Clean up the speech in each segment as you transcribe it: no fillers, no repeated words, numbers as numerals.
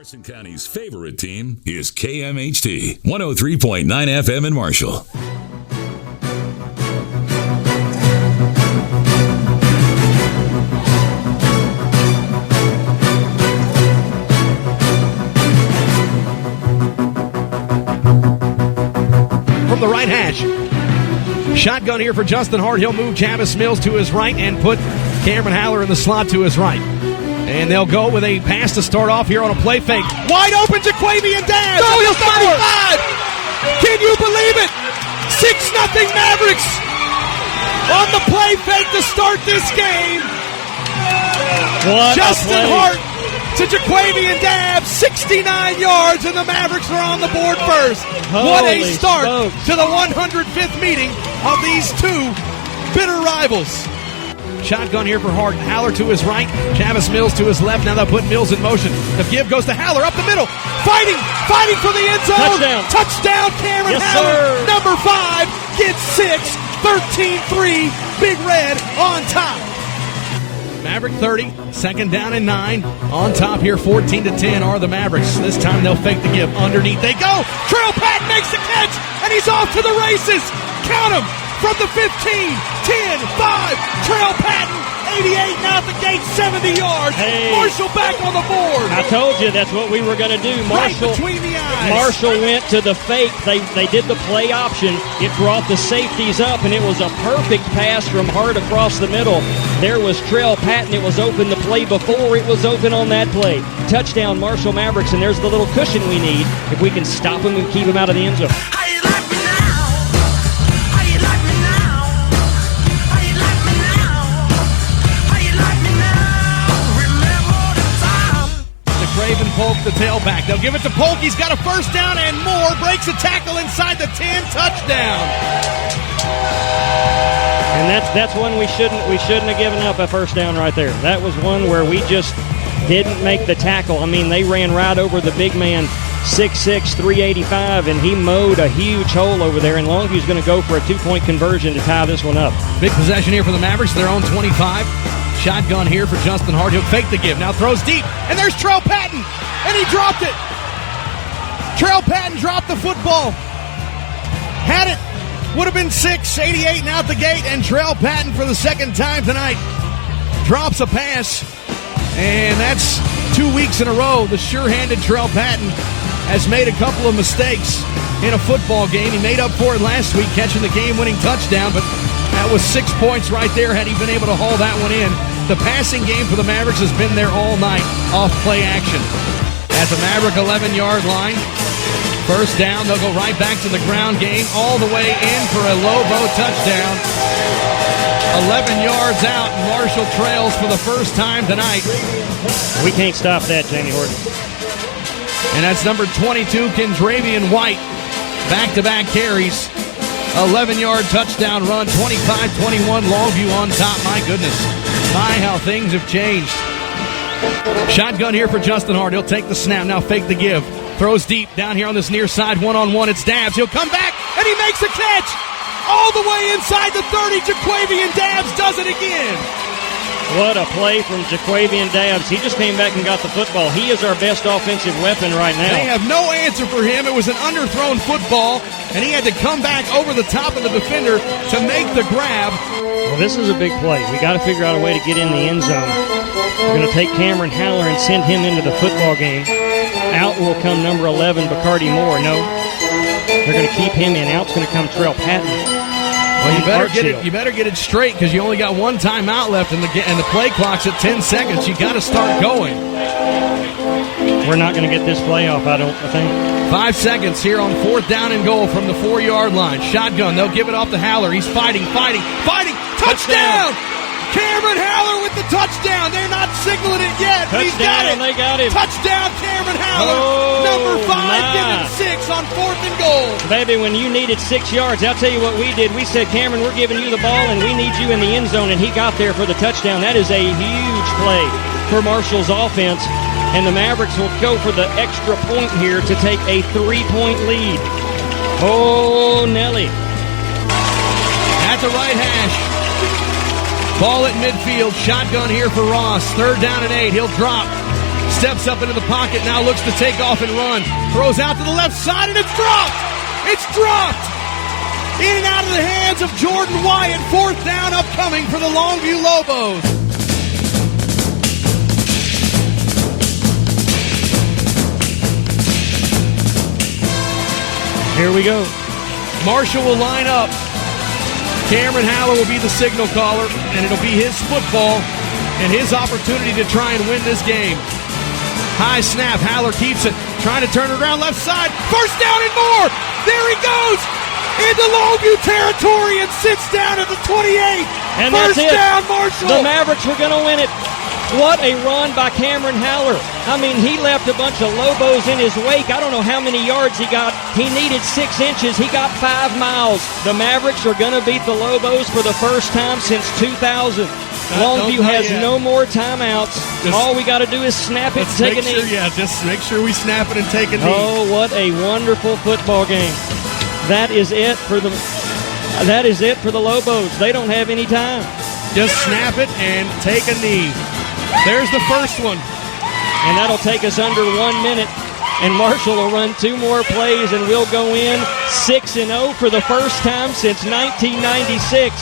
Carson County's favorite team is KMHT 103.9 FM in Marshall. From the right hash. Shotgun here for Justin Hart. He'll move Javis Mills to his right and put Cameron Haller in the slot to his right. And they'll go with a pass to start off here on a play fake. Wide open, Jaquavian Dabbs. Oh, he'll 95. Can you believe it? 6-0 Mavericks on the play fake to start this game. What Justin Hart to Jaquavian Dabbs, 69 yards, and the Mavericks are on the board first. What a start to the 105th meeting of these two bitter rivals. Shotgun here for Hart. Haller to his right. Javis Mills to his left. Now they'll put Mills in motion. The give goes to Haller up the middle. Fighting for the end zone. Touchdown, Cameron Haller. Sir. Number 5 gets 6. 13-3. Big Red on top. Maverick 30. Second down and 9. On top here, 14-10 are the Mavericks. This time they'll fake the give. Underneath they go. Trail Patton makes the catch, and he's off to the races. Count him. From the 15, 10, 5, Trail Patton, 88, now at the gate, 70 yards. Hey. Marshall back on the board. I told you that's what we were going to do. Right between the eyes. Marshall went to the fake. They did the play option. It brought the safeties up, and it was a perfect pass from Hart across the middle. There was Trail Patton. It was open the play before it was open on that play. Touchdown, Marshall Mavericks, and there's the little cushion we need if we can stop them and keep them out of the end zone. Craven Polk, the tailback. They'll give it to Polk. He's got a first down and more. Breaks a tackle inside the 10. Touchdown. And that's one we shouldn't have given up a first down right there. That was one where we just didn't make the tackle. I mean, they ran right over the big man, 6'6", 385, and he mowed a huge hole over there. And Longview's going to go for a 2-point conversion to tie this one up. Big possession here for the Mavericks. Their own 25. Shotgun here for Justin Hart. He'll fake the give. Now throws deep. And there's Trail Patton. And he dropped it. Trail Patton dropped the football. Had it. Would have been 6, 88 now at the gate. And Trail Patton for the second time tonight drops a pass. And that's 2 weeks in a row. The sure-handed Trail Patton has made a couple of mistakes in a football game. He made up for it last week catching the game-winning touchdown. But that was 6 points right there had he been able to haul that one in. The passing game for the Mavericks has been there all night off play action. At the Maverick 11-yard line, first down, they'll go right back to the ground game, all the way in for a Lobo touchdown. 11 yards out, Marshall trails for the first time tonight. We can't stop that, Jamie Horton. And that's number 22, Kendravian White. Back-to-back carries. 11-yard touchdown run, 25-21, Longview on top. My goodness, my, how things have changed. Shotgun here for Justin Hart. He'll take the snap, now fake the give. Throws deep down here on this near side, one-on-one. It's Dabbs. He'll come back, and he makes a catch. All the way inside the 30, Jaquavian Dabbs does it again. What a play from Jaquavian Dabbs. He just came back and got the football. He is our best offensive weapon right now. They have no answer for him. It was an underthrown football, and he had to come back over the top of the defender to make the grab. Well, this is a big play. We got to figure out a way to get in the end zone. We're going to take Cameron Haller and send him into the football game. Out will come number 11, Bacardi Moore. No, they're going to keep him in. Out's going to come Trail Patton. Well, you better get it straight because you only got one timeout left, and the play clock's at 10 seconds. You got to start going. We're not going to get this play off, I think. 5 seconds here on fourth down and goal from the 4-yard line. Shotgun. They'll give it off to Haller. He's fighting. Touchdown! Cameron Haller with the touchdown. They're not signaling it yet, but he's got it. They got him. Touchdown, Cameron Haller. Number 5, giving 6 on fourth and goal. Baby, when you needed 6 yards, I'll tell you what we did. We said, Cameron, we're giving you the ball, and we need you in the end zone, and he got there for the touchdown. That is a huge play for Marshall's offense, and the Mavericks will go for the extra point here to take a 3-point lead. Oh, Nelly. At the right hash. Ball at midfield. Shotgun here for Ross. Third down and 8. He'll drop. Steps up into the pocket, now looks to take off and run. Throws out to the left side, and it's dropped! It's dropped! In and out of the hands of Jordan Wyatt. 4th down upcoming for the Longview Lobos. Here we go. Marshall will line up. Cameron Haller will be the signal caller, and it'll be his football and his opportunity to try and win this game. High snap. Haller keeps it. Trying to turn it around left side. 1st down and more. There he goes into Longview territory and sits down at the 28. And First that's it. down, Marshall. The Mavericks were going to win it. What a run by Cameron Haller. I mean, he left a bunch of Lobos in his wake. I don't know how many yards he got. He needed 6 inches. He got 5 miles. The Mavericks are going to beat the Lobos for the first time since 2000. Longview has no more timeouts. All we got to do is snap it and take a knee. Just make sure we snap it and take a knee. Oh, what a wonderful football game. That is it for the Lobos. They don't have any time. Just snap it and take a knee. There's the first one. And that'll take us under 1 minute. And Marshall will run 2 more plays, and we'll go in 6-0 for the first time since 1996.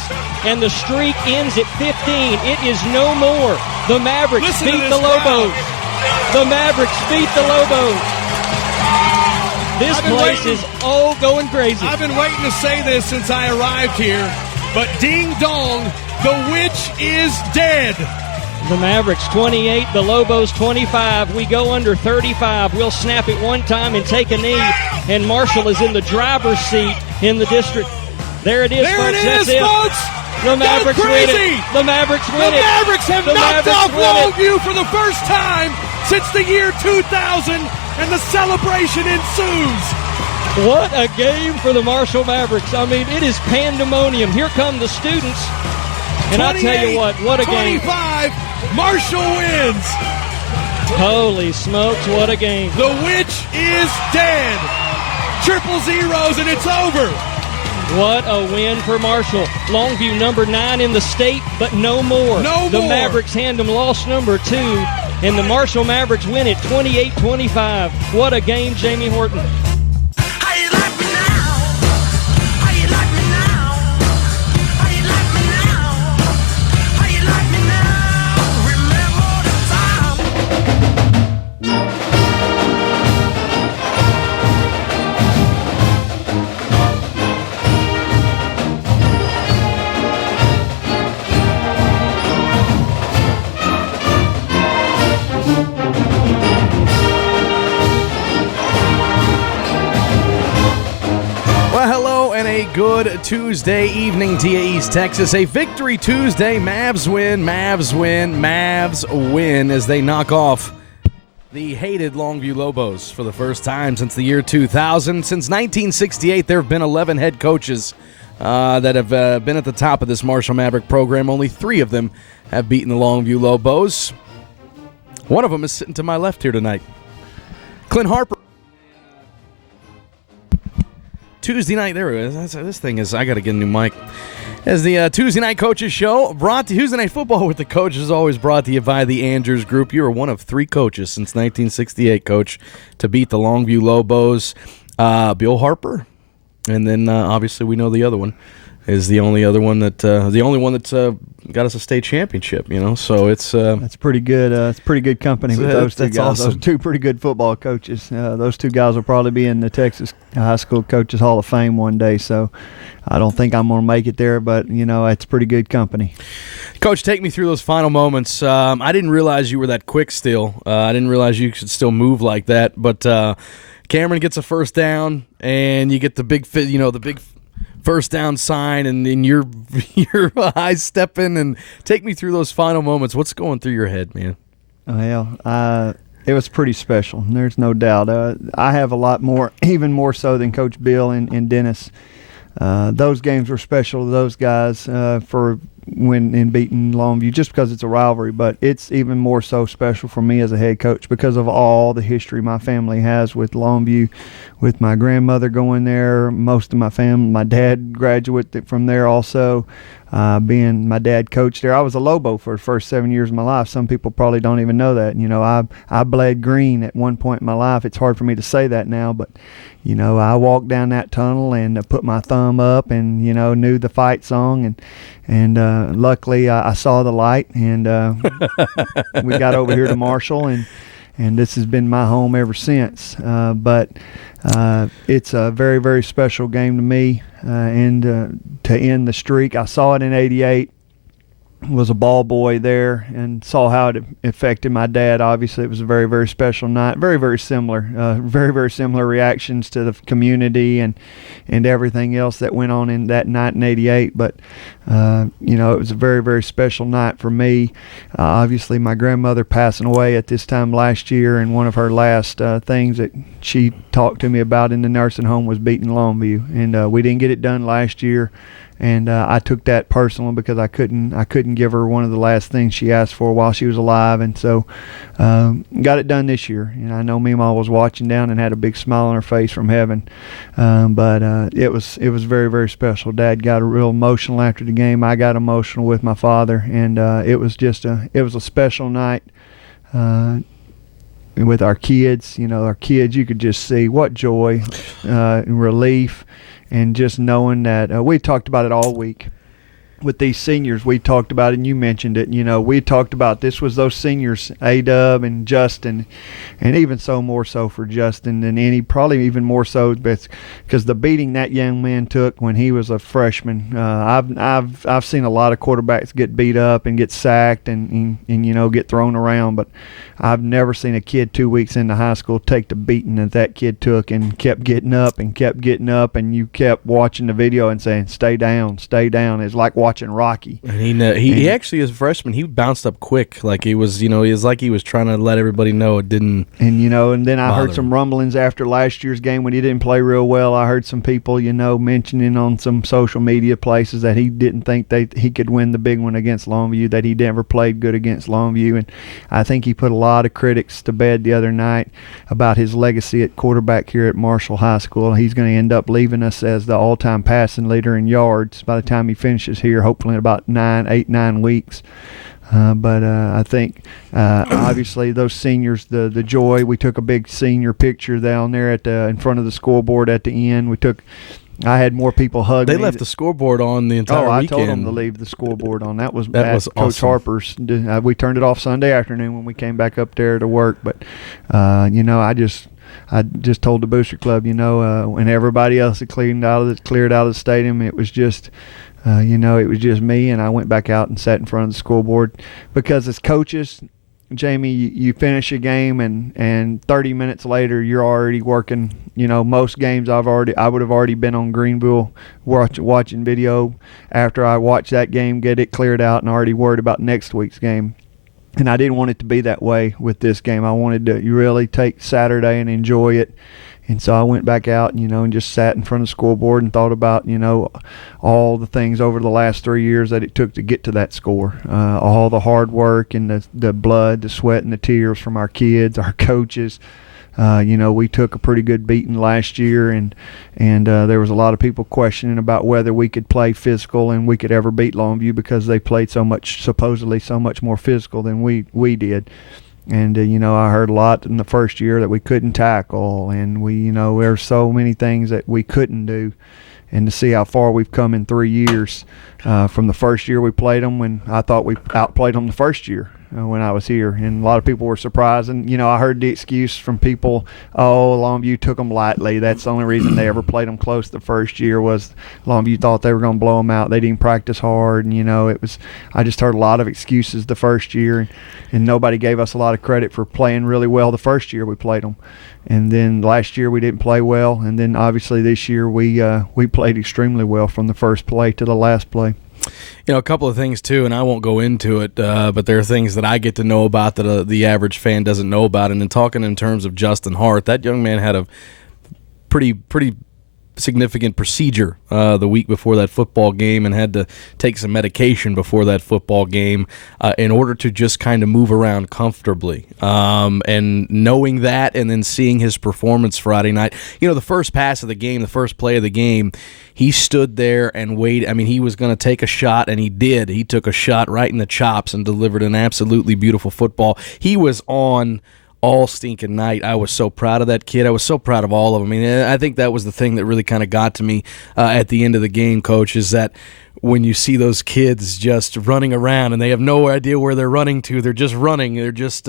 And the streak ends at 15. It is no more. The Mavericks beat the Lobos. The Mavericks beat the Lobos. This place is all going crazy. I've been waiting to say this since I arrived here, but ding dong, the witch is dead. The Mavericks 28, the Lobos 25. We go under 35. We'll snap it one time and take a knee. And Marshall is in the driver's seat in the district. There it is, there folks. It is, folks. The Mavericks win it. The Mavericks win it. The Mavericks have knocked off Longview for the first time since the year 2000, and the celebration ensues. What a game for the Marshall Mavericks. I mean, it is pandemonium. Here come the students. And I'll tell you what a game. 25, Marshall wins. Holy smokes, what a game. The witch is dead. 000, and it's over. What a win for Marshall. Longview number 9 in the state, but no more. The Mavericks hand them loss number 2, and the Marshall Mavericks win it 28-25. What a game, Jamie Horton. Good Tuesday evening to you, East Texas. A victory Tuesday. Mavs win, Mavs win, Mavs win as they knock off the hated Longview Lobos for the first time since the year 2000. Since 1968, there have been 11 head coaches that have been at the top of this Marshall Maverick program. Only 3 of them have beaten the Longview Lobos. One of them is sitting to my left here tonight. Clint Harper. Tuesday night, there it is. This thing is, I got to get a new mic. As the Tuesday Night Coaches Show, brought to Tuesday Night Football with the Coaches is always brought to you by the Andrews Group. You are one of 3 coaches since 1968, Coach, to beat the Longview Lobos. Bill Harper, and then obviously we know the other one is the only one that's got us a state championship. You know, so it's that's pretty good. It's pretty good company with those 2 guys. Awesome. Those 2 pretty good football coaches. Those 2 guys will probably be in the Texas High School Coaches Hall of Fame one day. So I don't think I'm going to make it there, but you know, it's pretty good company. Coach, take me through those final moments. I didn't realize you were that quick still. I didn't realize you could still move like that. But Cameron gets a first down, and you get the big first down sign, and you're high stepping. And take me through those final moments. What's going through your head, man? Well, it was pretty special. There's no doubt. I have a lot more, even more so than Coach Bill and Dennis. Those games were special to those guys for when in beating Longview, just because it's a rivalry. But it's even more so special for me as a head coach because of all the history my family has with Longview, with my grandmother going there, most of my family, my dad graduated from there also. being my dad coached there. I was a Lobo for the first 7 years of my life. Some people probably don't even know that. I bled green at one point in my life. It's hard for me to say that now, but I walked down that tunnel and put my thumb up and knew the fight song, and luckily I saw the light, and we got over here to Marshall, and this has been my home ever since. But it's a very, very special game to me, and to end the streak. I saw it in '88. Was a ball boy there and saw how it affected my dad. Obviously, it was a very, very special night. Very, very similar. Very, very similar reactions to the community and everything else that went on in that night in '88. But it was a very, very special night for me. Obviously, my grandmother passing away at this time last year, and one of her last things that she talked to me about in the nursing home was beating Longview, and we didn't get it done last year. And I took that personal because I couldn't give her one of the last things she asked for while she was alive, and so got it done this year. And I know Meemaw was watching down and had a big smile on her face from heaven, but it was very, very special. Dad got real emotional after the game. I got emotional with my father, and it was a special night. With our kids, you could just see what joy and relief. And just knowing that we talked about it all week with these seniors. We talked about it, and you mentioned it. We talked about this was those seniors, A-Dub and Justin, and even so more so for Justin than any, probably even more so because the beating that young man took when he was a freshman. I've seen a lot of quarterbacks get beat up and get sacked and get thrown around, but I've never seen a kid 2 weeks into high school take the beating that kid took and kept getting up, and you kept watching the video and saying, stay down. It's like watching Rocky. And he actually, as a freshman, he bounced up quick. Like he was like he was trying to let everybody know it didn't. And then I heard some rumblings after last year's game when he didn't play real well. I heard some people, mentioning on some social media places that he didn't think he could win the big one against Longview, that he never played good against Longview. And I think he put a lot of critics to bed the other night about his legacy at quarterback here at Marshall High School. He's going to end up leaving us as the all-time passing leader in yards by the time he finishes here, hopefully in about 9 weeks. But I think obviously those seniors, the joy. We took a big senior picture down there in front of the scoreboard at the end. I had more people hug me. They left the scoreboard on the entire weekend. I told them to leave the scoreboard on. That was Coach awesome. Harper's. We turned it off Sunday afternoon when we came back up there to work. But I just told the Booster Club, when everybody else had cleared out of the stadium, it was just. It was just me, and I went back out and sat in front of the scoreboard because as coaches, Jamie, you finish a game and 30 minutes later you're already working. Most games I would have already been on Greenville watching video after I watched that game, get it cleared out, and already worried about next week's game. And I didn't want it to be that way with this game. I wanted to really take Saturday and enjoy it. And so I went back out, and just sat in front of the scoreboard and thought about, all the things over the last 3 years that it took to get to that score. All the hard work and the blood, the sweat, and the tears from our kids, our coaches. We took a pretty good beating last year, and there was a lot of people questioning about whether we could play physical and we could ever beat Longview because they played supposedly so much more physical than we did. And, I heard a lot in the first year that we couldn't tackle, and there were so many things that we couldn't do. And to see how far we've come in 3 years from the first year we played them, when I thought we outplayed them the first year when I was here. And a lot of people were surprised. And, I heard the excuse from people, Longview took them lightly. That's the only reason they ever played them close the first year was Longview thought they were going to blow them out. They didn't practice hard. And, I just heard a lot of excuses the first year. And nobody gave us a lot of credit for playing really well the first year we played them. And then last year we didn't play well. And then obviously this year we played extremely well from the first play to the last play. A couple of things too, and I won't go into it, but there are things that I get to know about that the average fan doesn't know about. And in talking in terms of Justin Hart, that young man had a pretty significant procedure the week before that football game and had to take some medication before that football game in order to just kind of move around comfortably. And knowing that and then seeing his performance Friday night, the first pass of the game, the first play of the game, he stood there and waited. I mean, he was going to take a shot, and he did. He took a shot right in the chops and delivered an absolutely beautiful football. He was on all stinking night. I was so proud of that kid. I was so proud of all of them. I mean, I think that was the thing that really kind of got to me at the end of the game, Coach, is that when you see those kids just running around and they have no idea where they're running to, they're just running. They're just,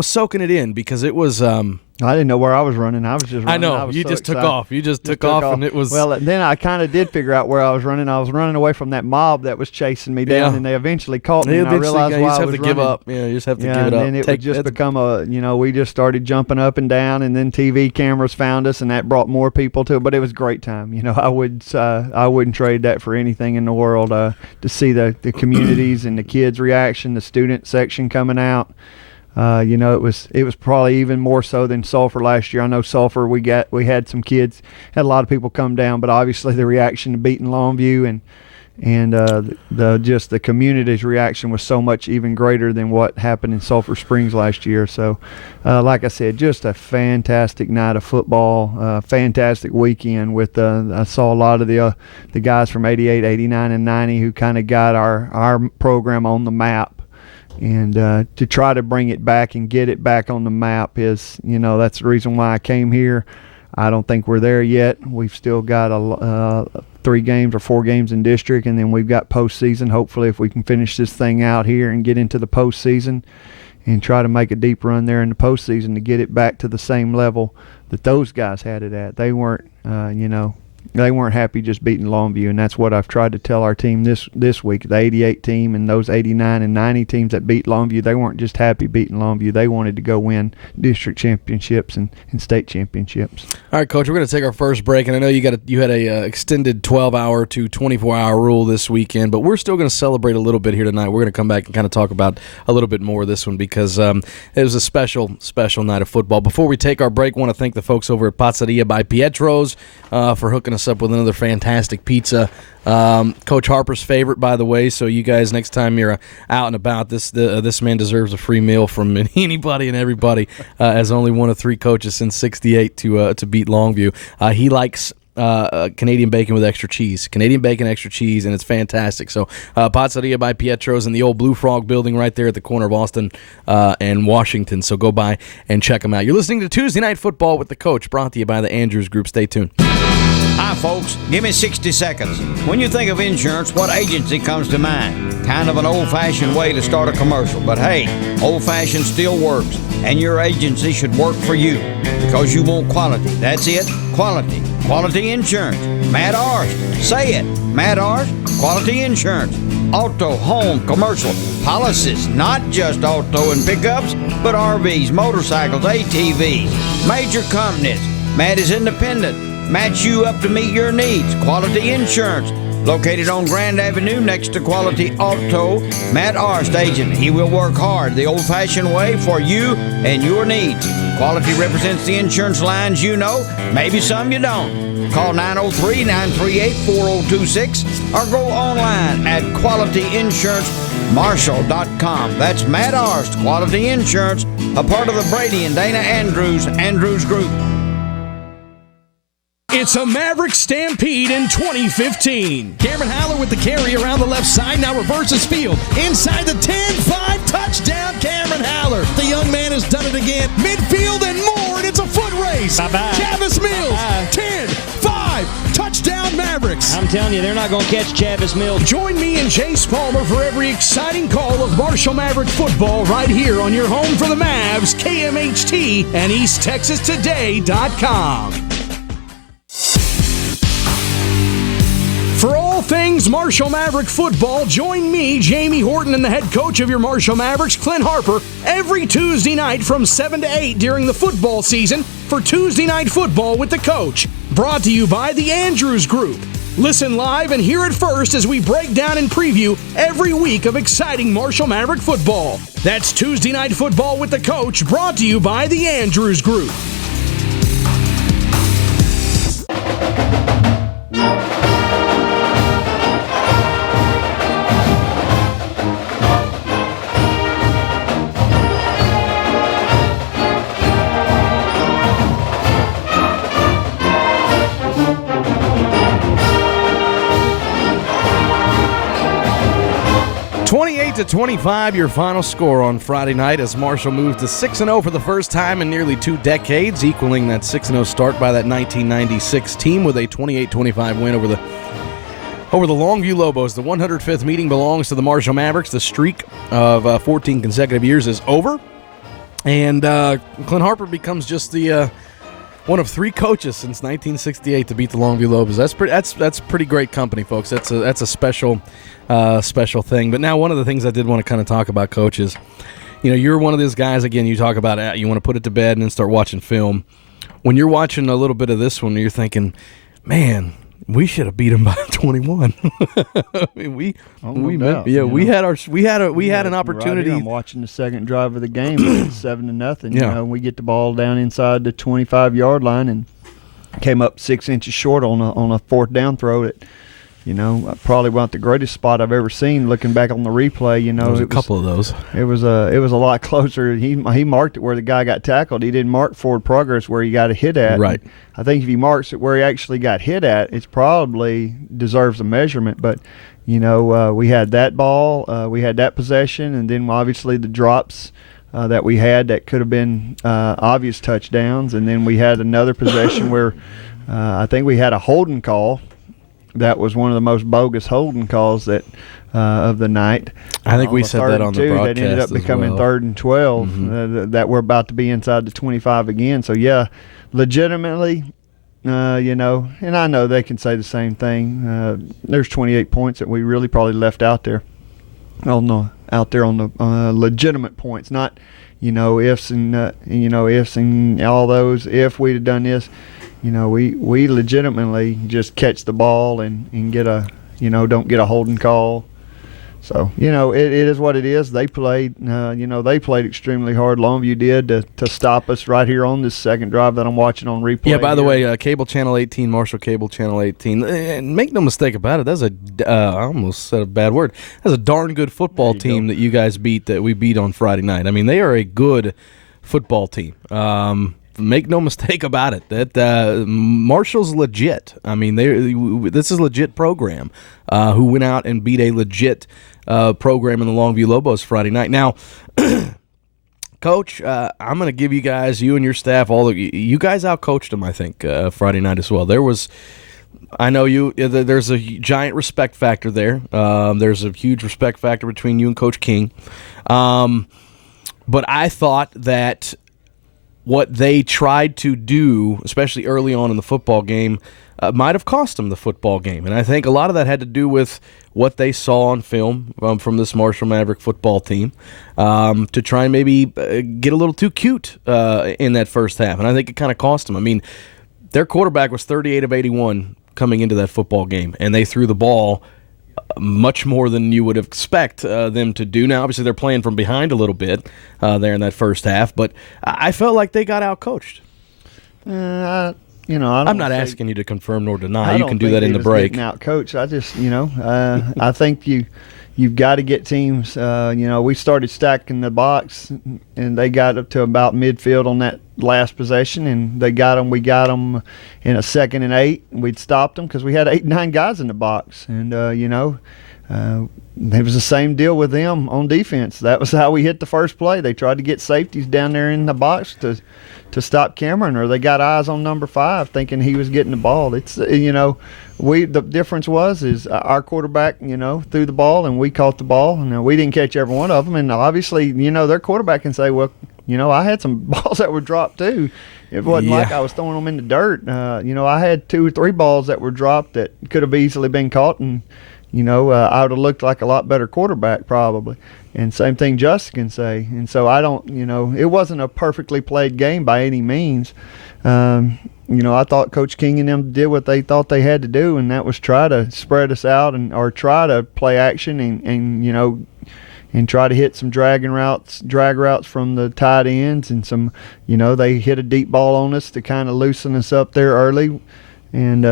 soaking it in because it was I didn't know where I was running. I was just running. I know. I was you so just excited. took off. You just took off, and it was... Well, then I kind of did figure out where I was running. I was running away from that mob that was chasing me down, and they eventually caught me, and I realized why I was running. You just have to give up. Yeah, you just have to give it up. And then it would just become we just started jumping up and down, and then TV cameras found us, and that brought more people to it. But it was a great time. I wouldn't trade that for anything in the world to see the communities and the kids' reaction, the student section coming out. It was probably even more so than Sulphur last year. I know Sulphur we had some kids, had a lot of people come down, but obviously the reaction to beating Longview and the community's reaction was so much even greater than what happened in Sulphur Springs last year. So, like I said, just a fantastic night of football, fantastic weekend with I saw a lot of the guys from 88, 89, and 90 who kind of got our program on the map. And to try to bring it back and get it back on the map is, that's the reason why I came here. I don't think we're there yet. We've still got 3 games or 4 games in district, and then we've got postseason. Hopefully, if we can finish this thing out here and get into the postseason and try to make a deep run there in the postseason to get it back to the same level that those guys had it at. They weren't, they weren't happy just beating Longview, and that's what I've tried to tell our team this week. The 88 team and those 89 and 90 teams that beat Longview, they weren't just happy beating Longview. They wanted to go win district championships and state championships. All right, Coach, we're going to take our first break, and I know you had a extended 12-hour to 24-hour rule this weekend, but we're still going to celebrate a little bit here tonight. We're going to come back and kind of talk about a little bit more of this one because it was a special night of football. Before we take our break, I want to thank the folks over at Pizzeria by Pietro's for hooking us up with another fantastic pizza. Coach Harper's favorite, by the way, so you guys, next time you're out and about, this man deserves a free meal from anybody and everybody, as only one of 3 coaches since 68 to beat Longview. He likes Canadian bacon with extra cheese. Canadian bacon, extra cheese, and it's fantastic. So Pizzeria by Pietro's in the old Blue Frog building right there at the corner of Austin and Washington. So go by and check them out. You're listening to Tuesday Night Football with the Coach, brought to you by the Andrews Group. Stay tuned. Hi, folks. Give me 60 seconds. When you think of insurance, what agency comes to mind? Kind of an old-fashioned way to start a commercial, but hey, old-fashioned still works, and your agency should work for you because you want quality. That's it, quality. Quality insurance. Matt Arst. Say it. Matt Arst, quality insurance. Auto, home, commercial policies, not just auto and pickups, but RVs, motorcycles, ATVs, major companies. Matt is independent. Match you up to meet your needs. Quality insurance. Located on Grand Avenue next to Quality Auto. Matt Arst, agent. He will work hard the old-fashioned way for you and your needs. Quality represents the insurance lines you know, maybe some you don't. Call 903-938-4026 or go online at qualityinsurancemarshall.com. That's Matt Arst, Quality Insurance, a part of the Brady and Dana Andrews Group. It's a Maverick Stampede in 2015. Cameron Haller with the carry around the left side, now reverses field. Inside the 10-5, touchdown Cameron Haller. The young man has done it again. Midfield and more, and it's a foot race. Bye-bye. Chavis Mills, Bye-bye. 10-5, touchdown Mavericks. I'm telling you, they're not going to catch Chavis Mills. Join me and Jace Palmer for every exciting call of Marshall Maverick football right here on your home for the Mavs, KMHT, and EastTexasToday.com. For all things Marshall Maverick football, join me, Jamie Horton, and the head coach of your Marshall Mavericks, Clint Harper, every Tuesday night from 7 to 8 during the football season for Tuesday Night Football with the Coach. Brought to you by the Andrews Group. Listen live and hear it first as we break down and preview every week of exciting Marshall Maverick football. That's Tuesday Night Football with the Coach, brought to you by the Andrews Group. 28-25, your final score on Friday night as Marshall moves to 6-0 for the first time in nearly 2 decades, equaling that 6-0 start by that 1996 team with a 28-25 win over the Longview Lobos. The 105th meeting belongs to the Marshall Mavericks. The streak of 14 consecutive years is over, and Clint Harper becomes just the one of 3 coaches since 1968 to beat the Longview Lobos. That's pretty great company, folks. That's a special thing. But now, one of the things I did want to kind of talk about, Coach, is, you're one of those guys, again, you talk about you want to put it to bed and then start watching film. When you're watching a little bit of this one, you're thinking, man, we should have beat them by 21. I mean, we had an opportunity. Right, I'm watching the second drive of the game, 7-0. Yeah. We get the ball down inside the 25-yard line and came up 6 inches short on a fourth down throw. That, probably wasn't the greatest spot I've ever seen. Looking back on the replay, there was a couple of those. It was a lot closer. He marked it where the guy got tackled. He didn't mark forward progress where he got a hit at. Right. I think if he marks it where he actually got hit at, it probably deserves a measurement. But, we had that ball, we had that possession, and then obviously the drops that we had that could have been obvious touchdowns. And then we had another possession where I think we had a holding call. That was one of the most bogus holding calls that of the night. I think we said that on the broadcast. That ended up becoming 3rd and 12. That we're about to be inside the 25 again. So yeah, legitimately, and I know they can say the same thing. There's 28 points that we really probably left out there. Out there on the legitimate points, not ifs and ifs and all those. If we'd have done this. We legitimately just catch the ball and get don't get a holding call. So, it is what it is. They played, they played extremely hard. Longview did to stop us right here on this second drive that I'm watching on replay. Yeah, by the way, Cable Channel 18, Marshall Cable Channel 18. And make no mistake about it, I almost said a bad word. That's a darn good football team that you guys beat, that we beat on Friday night. I mean, they are a good football team. Make no mistake about it. That Marshall's legit. I mean, this is a legit program who went out and beat a legit program in the Longview Lobos Friday night. Now, Coach, I'm going to give you and your staff, you guys outcoached them, I think, Friday night as well. There's a giant respect factor there. There's a huge respect factor between you and Coach King. But I thought that what they tried to do, especially early on in the football game, might have cost them the football game. And I think a lot of that had to do with what they saw on film from this Marshall Maverick football team to try and maybe get a little too cute in that first half. And I think it kind of cost them. I mean, their quarterback was 38 of 81 coming into that football game, and they threw the ball much more than you would expect them to do. Now, obviously, they're playing from behind a little bit there in that first half, but I felt like they got out-coached. I'm not asking you to confirm nor deny. You can do that in the break. Out-coached. I just, I think you've got to get teams. We started stacking the box, and they got up to about midfield on that last possession, and we got them in a 2nd and 8. We'd stopped them because we had 8, 9 guys in the box, and it was the same deal with them on defense. That was how we hit the first play. They tried to get safeties down there in the box to stop Cameron, or they got eyes on number 5 thinking he was getting the ball. It's the difference is our quarterback threw the ball and we caught the ball, and we didn't catch every one of them. And obviously their quarterback can say, well, I had some balls that were dropped too. It wasn't like I was throwing them in the dirt. I had 2 or 3 balls that were dropped that could have easily been caught, and I would have looked like a lot better quarterback probably. And same thing Justin can say. And so I don't, it wasn't a perfectly played game by any means. I thought Coach King and them did what they thought they had to do, and that was try to spread us out or try to play action and try to hit some drag routes from the tight ends, and some, they hit a deep ball on us to kind of loosen us up there early. And,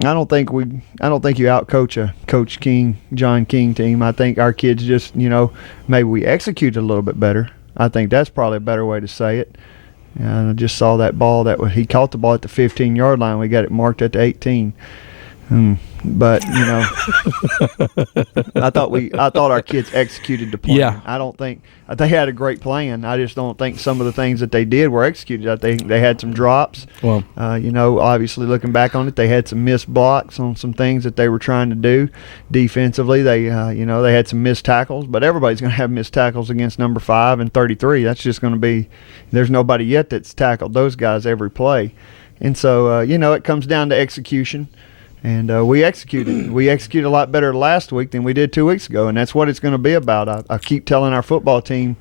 I don't think you outcoach a Coach King, John King team. I think our kids just, maybe we executed a little bit better. I think that's probably a better way to say it. I just saw that ball he caught the ball at the 15-yard line. We got it marked at the 18. But I thought our kids executed the plan. Yeah. I don't think they had a great plan. I just don't think some of the things that they did were executed. I think they had some drops. Well, obviously looking back on it, they had some missed blocks on some things that they were trying to do defensively. They they had some missed tackles, but everybody's going to have missed tackles against number 5 and 33. That's just going to be. There's nobody yet that's tackled those guys every play, and so it comes down to execution. And we executed. We executed a lot better last week than we did 2 weeks ago, and that's what it's going to be about. I keep telling our football team,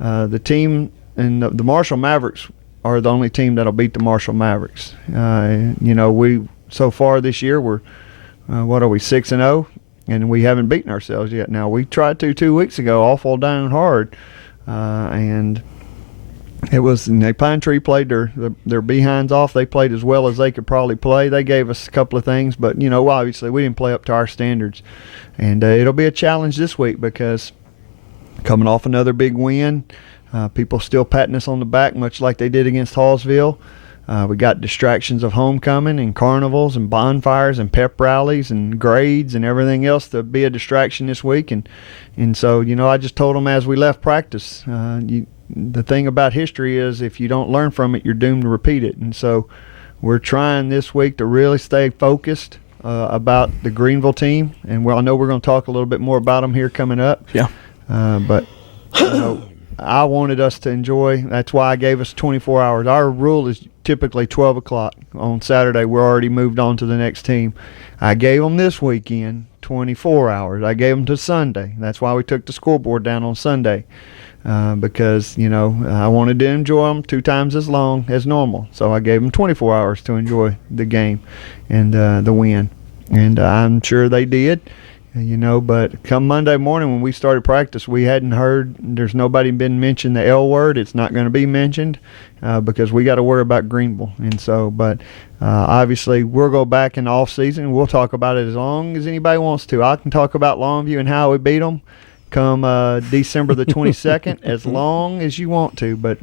the team and the Marshall Mavericks are the only team that'll beat the Marshall Mavericks. We so far this year we're 6-0, and we haven't beaten ourselves yet. Now we tried to 2 weeks ago, awful down hard, and. Pine Tree played their behinds off. They played as well as they could probably play. They gave us a couple of things, but obviously we didn't play up to our standards. And it'll be a challenge this week because coming off another big win, people still patting us on the back, much like they did against Hallsville. We got distractions of homecoming and carnivals and bonfires and pep rallies and grades and everything else to be a distraction this week. And so I just told them as we left practice, the thing about history is if you don't learn from it, you're doomed to repeat it. And so we're trying this week to really stay focused about the Greenville team. And I know we're going to talk a little bit more about them here coming up. Yeah. But I wanted us to enjoy. That's why I gave us 24 hours. Our rule is typically 12 o'clock. On Saturday, we're already moved on to the next team. I gave them this weekend 24 hours. I gave them to Sunday. That's why we took the scoreboard down on Sunday. Because, I wanted to enjoy them 2 times as long as normal. So I gave them 24 hours to enjoy the game and the win. And I'm sure they did, but come Monday morning when we started practice, we hadn't heard, there's nobody been mentioned the L word. It's not going to be mentioned because we got to worry about Greenville. And so, but obviously we'll go back in the off season. We'll talk about it as long as anybody wants to. I can talk about Longview and how we beat them. Come December the 22nd, as long as you want to. But,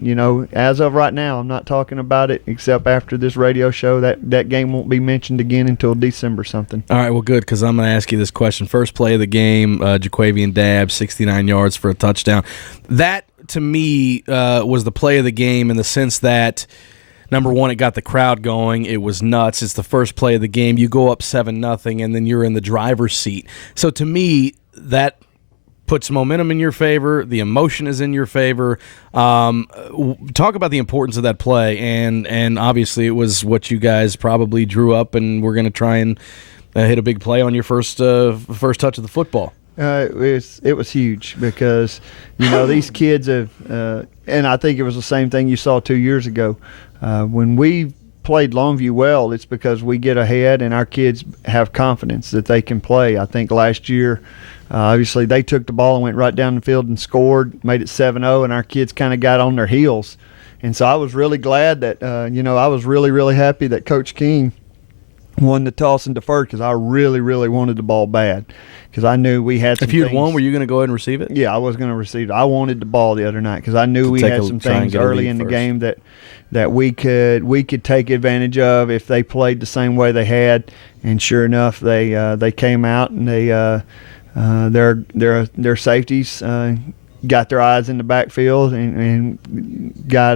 as of right now, I'm not talking about it except after this radio show. That game won't be mentioned again until December something. All right, well, good, because I'm going to ask you this question. First play of the game, Jaquavian Dabbs, 69 yards for a touchdown. That, to me, was the play of the game in the sense that, number one, it got the crowd going. It was nuts. It's the first play of the game. You go up 7-0, and then you're in the driver's seat. So, to me, that puts momentum in your favor. The emotion is in your favor. Talk about the importance of that play, and obviously it was what you guys probably drew up, and we're going to try and hit a big play on your first touch of the football. It was huge because these kids have, and I think it was the same thing you saw 2 years ago when we played Longview well. It's because we get ahead and our kids have confidence that they can play. I think last year. Obviously, they took the ball and went right down the field and scored, made it 7-0, and our kids kind of got on their heels. And so I was really glad that, I was really, really happy that Coach King won the toss and deferred because I really, really wanted the ball bad because I knew we had some If you had things. won, were you going to go ahead and receive it? Yeah, I was going to receive it. I wanted the ball the other night because I knew we had some things early in the game that we could take advantage of if they played the same way they had. And sure enough, they came out and they their safeties got their eyes in the backfield and got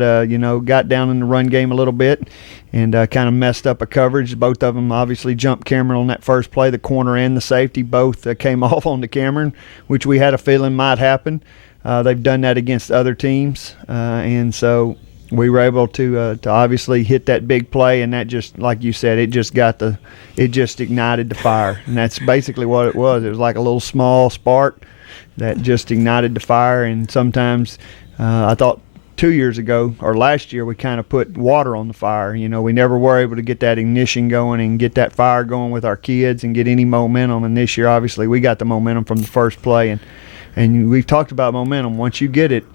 down in the run game a little bit and kind of messed up a coverage. Both of them obviously jumped Cameron on that first play. The corner and the safety both came off on the Cameron, which we had a feeling might happen. They've done that against other teams, and so we were able to obviously hit that big play, and that just, like you said, it just ignited the fire, and that's basically what it was. It was like a little small spark that just ignited the fire. And sometimes I thought 2 years ago or last year we kind of put water on the fire. We never were able to get that ignition going and get that fire going with our kids and get any momentum. And this year, obviously, we got the momentum from the first play, and we've talked about momentum. Once you get it,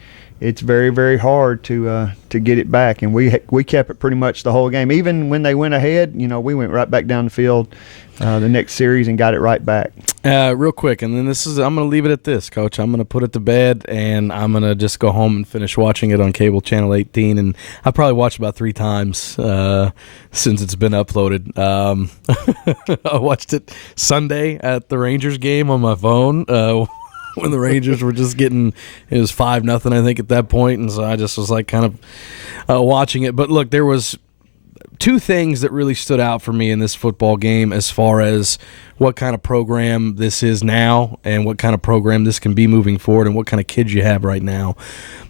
it's very, very hard to get it back. And we kept it pretty much the whole game. Even when they went ahead, we went right back down the field the next series and got it right back. Real quick, and then I'm going to leave it at this, Coach. I'm going to put it to bed, and I'm going to just go home and finish watching it on cable channel 18. And I probably watched about 3 times since it's been uploaded. I watched it Sunday at the Rangers game on my phone when the Rangers were just getting – it was 5-0, I think, at that point. And so I just was like kind of watching it. But, look, there was – 2 things that really stood out for me in this football game as far as what kind of program this is now and what kind of program this can be moving forward and what kind of kids you have right now.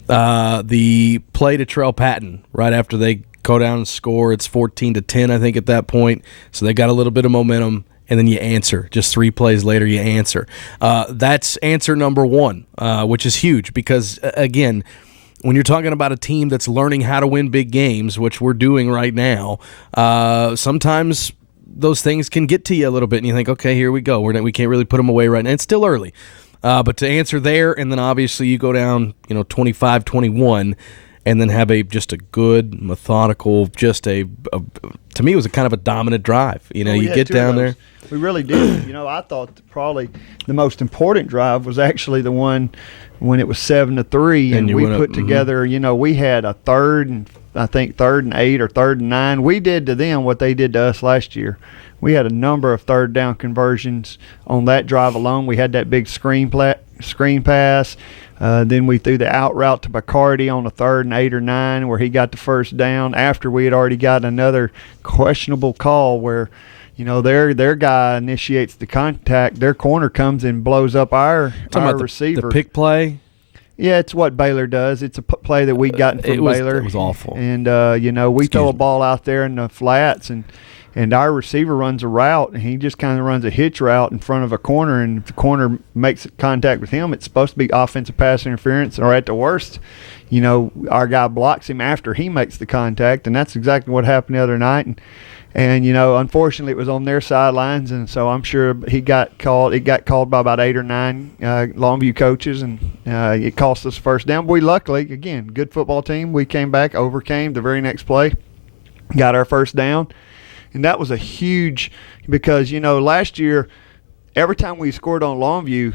The play to Trell Patton right after they go down and score, it's 14-10, I think, at that point. So they got a little bit of momentum, and then you answer. Just 3 plays later, you answer. That's answer number 1, which is huge because, again, when you're talking about a team that's learning how to win big games, which we're doing right now, sometimes those things can get to you a little bit, and you think, okay, here we go. We can't really put them away right now. It's still early. But to answer there, and then obviously you go down 25-21, and then have just a good, methodical, to me it was a kind of a dominant drive. You get down there. We really did. I thought probably the most important drive was actually the one when it was 7-3, and we put together, we had a 3rd and 8 or 3rd and 9. We did to them what they did to us last year. We had a number of 3rd down conversions on that drive alone. We had that big screen pass. Then we threw the out route to Bacardi on a 3rd and 8 or 9 where he got the first down after we had already got another questionable call where their guy initiates the contact. Their corner comes and blows up our receiver. The pick play? Yeah, it's what Baylor does. It's a play that we got from Baylor. It was awful. And, we throw a ball out there in the flats, and our receiver runs a route, and he just kind of runs a hitch route in front of a corner, and if the corner makes contact with him, it's supposed to be offensive pass interference, or at the worst, our guy blocks him after he makes the contact, and that's exactly what happened the other night. And unfortunately, it was on their sidelines, and so I'm sure he got called. It got called by about 8 or 9 Longview coaches, and it cost us first down. But we luckily, again, good football team. We came back, overcame the very next play, got our first down, and that was a huge because last year, every time we scored on Longview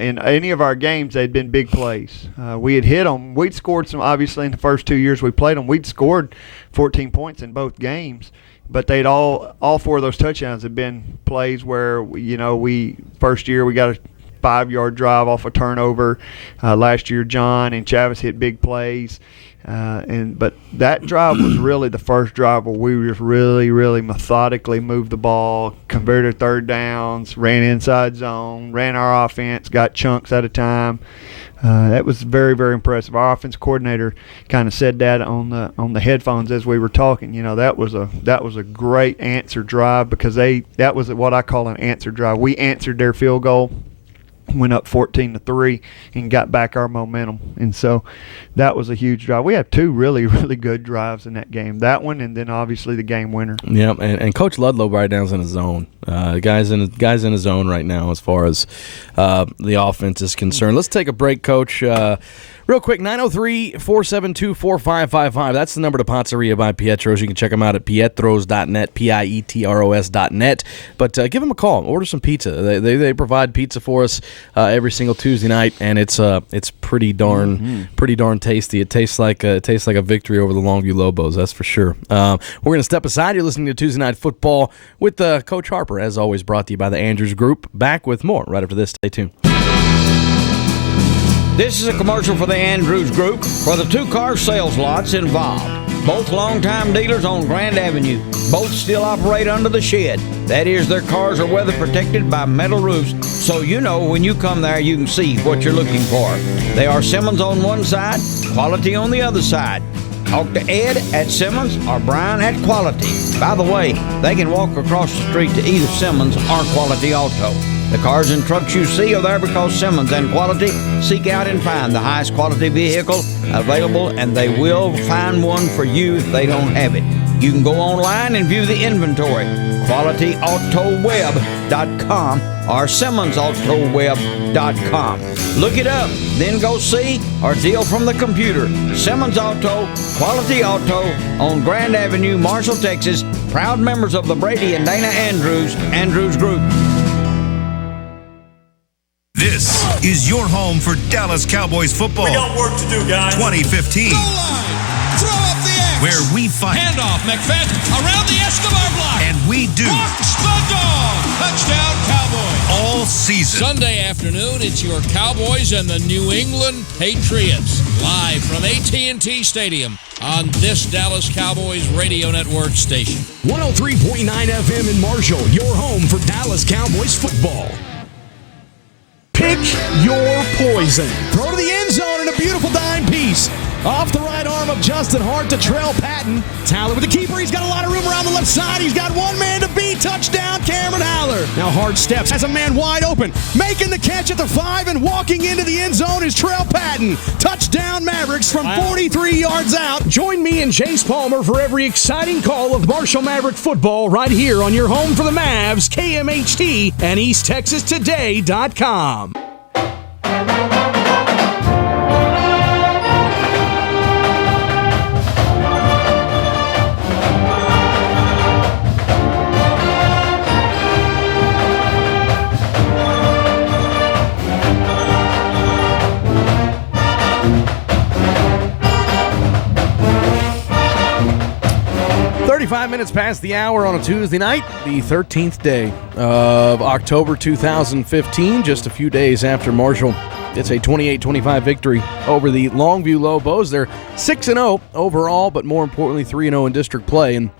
in any of our games, they'd been big plays. We had hit them. We'd scored some. Obviously, in the first 2 years we played them, we'd scored 14 points in both games. But they'd all 4 of those touchdowns had been plays where we first year we got a 5-yard drive off a turnover. Last year John and Chavis hit big plays, but that drive was really the first drive where we just really, really methodically moved the ball, converted 3rd downs, ran inside zone, ran our offense, got chunks at a time. That was very, very impressive. Our offense coordinator kind of said that on the headphones as we were talking. That was a great answer drive because that was what I call an answer drive. We answered their field goal, went up 14-3, and got back our momentum. And so that was a huge drive. We had 2 really, really good drives in that game. That one, and then obviously the game winner. Yeah, and Coach Ludlow right now is in his zone. Guys in his zone right now as far as the offense is concerned. Let's take a break, Coach. Real quick, 903-472-4555. That's the number to Pizzeria by Pietro's. You can check them out at pietros.net, pietros.net. But give them a call. Order some pizza. They provide pizza for us every single Tuesday night, and it's pretty darn tasty. It tastes like a victory over the Longview Lobos, that's for sure. We're going to step aside. You're listening to Tuesday Night Football with Coach Harper, as always, brought to you by the Andrews Group. Back with more right after this. Stay tuned. This is a commercial for the Andrews Group for the 2 car sales lots involved. Both longtime dealers on Grand Avenue. Both still operate under the shed. That is, their cars are weather protected by metal roofs, so when you come there you can see what you're looking for. They are Simmons on one side, Quality on the other side. Talk to Ed at Simmons or Brian at Quality. By the way, they can walk across the street to either Simmons or Quality Auto. The cars and trucks you see are there because Simmons and Quality seek out and find the highest quality vehicle available, and they will find one for you if they don't have it. You can go online and view the inventory, QualityAutoWeb.com or SimmonsAutoWeb.com. Look it up, then go see or deal from the computer. Simmons Auto, Quality Auto on Grand Avenue, Marshall, Texas. Proud members of the Brady and Dana Andrews Group. This is your home for Dallas Cowboys football. We got work to do, guys. 2015. Goal line. Throw up the X. Where we fight. Handoff, McFadden around the Escobar block. And we do. Walks the dog. Touchdown, Cowboys. All season. Sunday afternoon, it's your Cowboys and the New England Patriots. Live from AT&T Stadium on this Dallas Cowboys radio network station. 103.9 FM in Marshall, your home for Dallas Cowboys football. Pick your poison. Throw to the end zone in a beautiful dime piece. Off the right arm of Justin Hart to Trell Patton. Haller with the keeper. He's got a lot of room around the left side. He's got one man to beat. Touchdown, Cameron Haller. Now Hart steps, has a man wide open. Making the catch at the 5 and walking into the end zone is Trell Patton. Touchdown, Mavericks from 43 yards out. Join me and Chase Palmer for every exciting call of Marshall Maverick football right here on your home for the Mavs, KMHT, and EastTexasToday.com. Minutes past the hour on a Tuesday night, the 13th day of October 2015, just a few days after Marshall gets a 28-25 victory over the Longview Lobos. They're 6-0 overall, but more importantly 3-0 in district play, and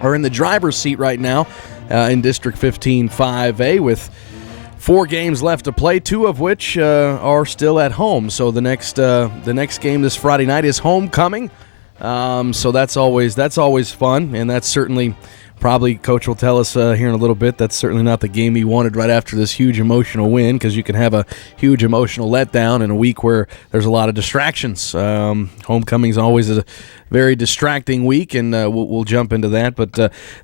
are in the driver's seat right now in District 15 5A with 4 games left to play, 2 of which are still at home. So the next game this Friday night is homecoming. So that's always fun, and that's certainly, probably Coach will tell us here in a little bit, that's certainly not the game he wanted right after this huge emotional win, because you can have a huge emotional letdown in a week where there's a lot of distractions. Homecoming's always a very distracting week, and we'll jump into that. But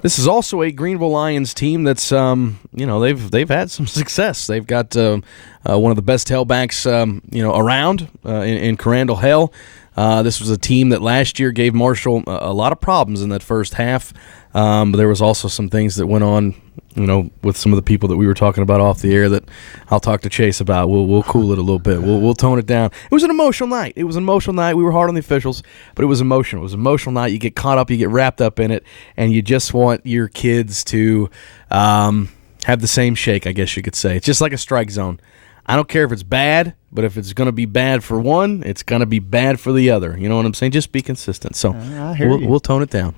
this is also a Greenville Lions team that's they've had some success. They've got one of the best tailbacks around in Crandall Hell. This was a team that last year gave Marshall a lot of problems in that first half. But there was also some things that went on, with some of the people that we were talking about off the air that I'll talk to Chase about. We'll cool it a little bit. We'll tone it down. It was an emotional night. We were hard on the officials, but it was emotional. It was an emotional night. You get caught up, you get wrapped up in it, and you just want your kids to have the same shake, I guess you could say. It's just like a strike zone. I don't care if it's bad, but if it's going to be bad for one, it's going to be bad for the other. You know what I'm saying? Just be consistent. So we'll tone it down.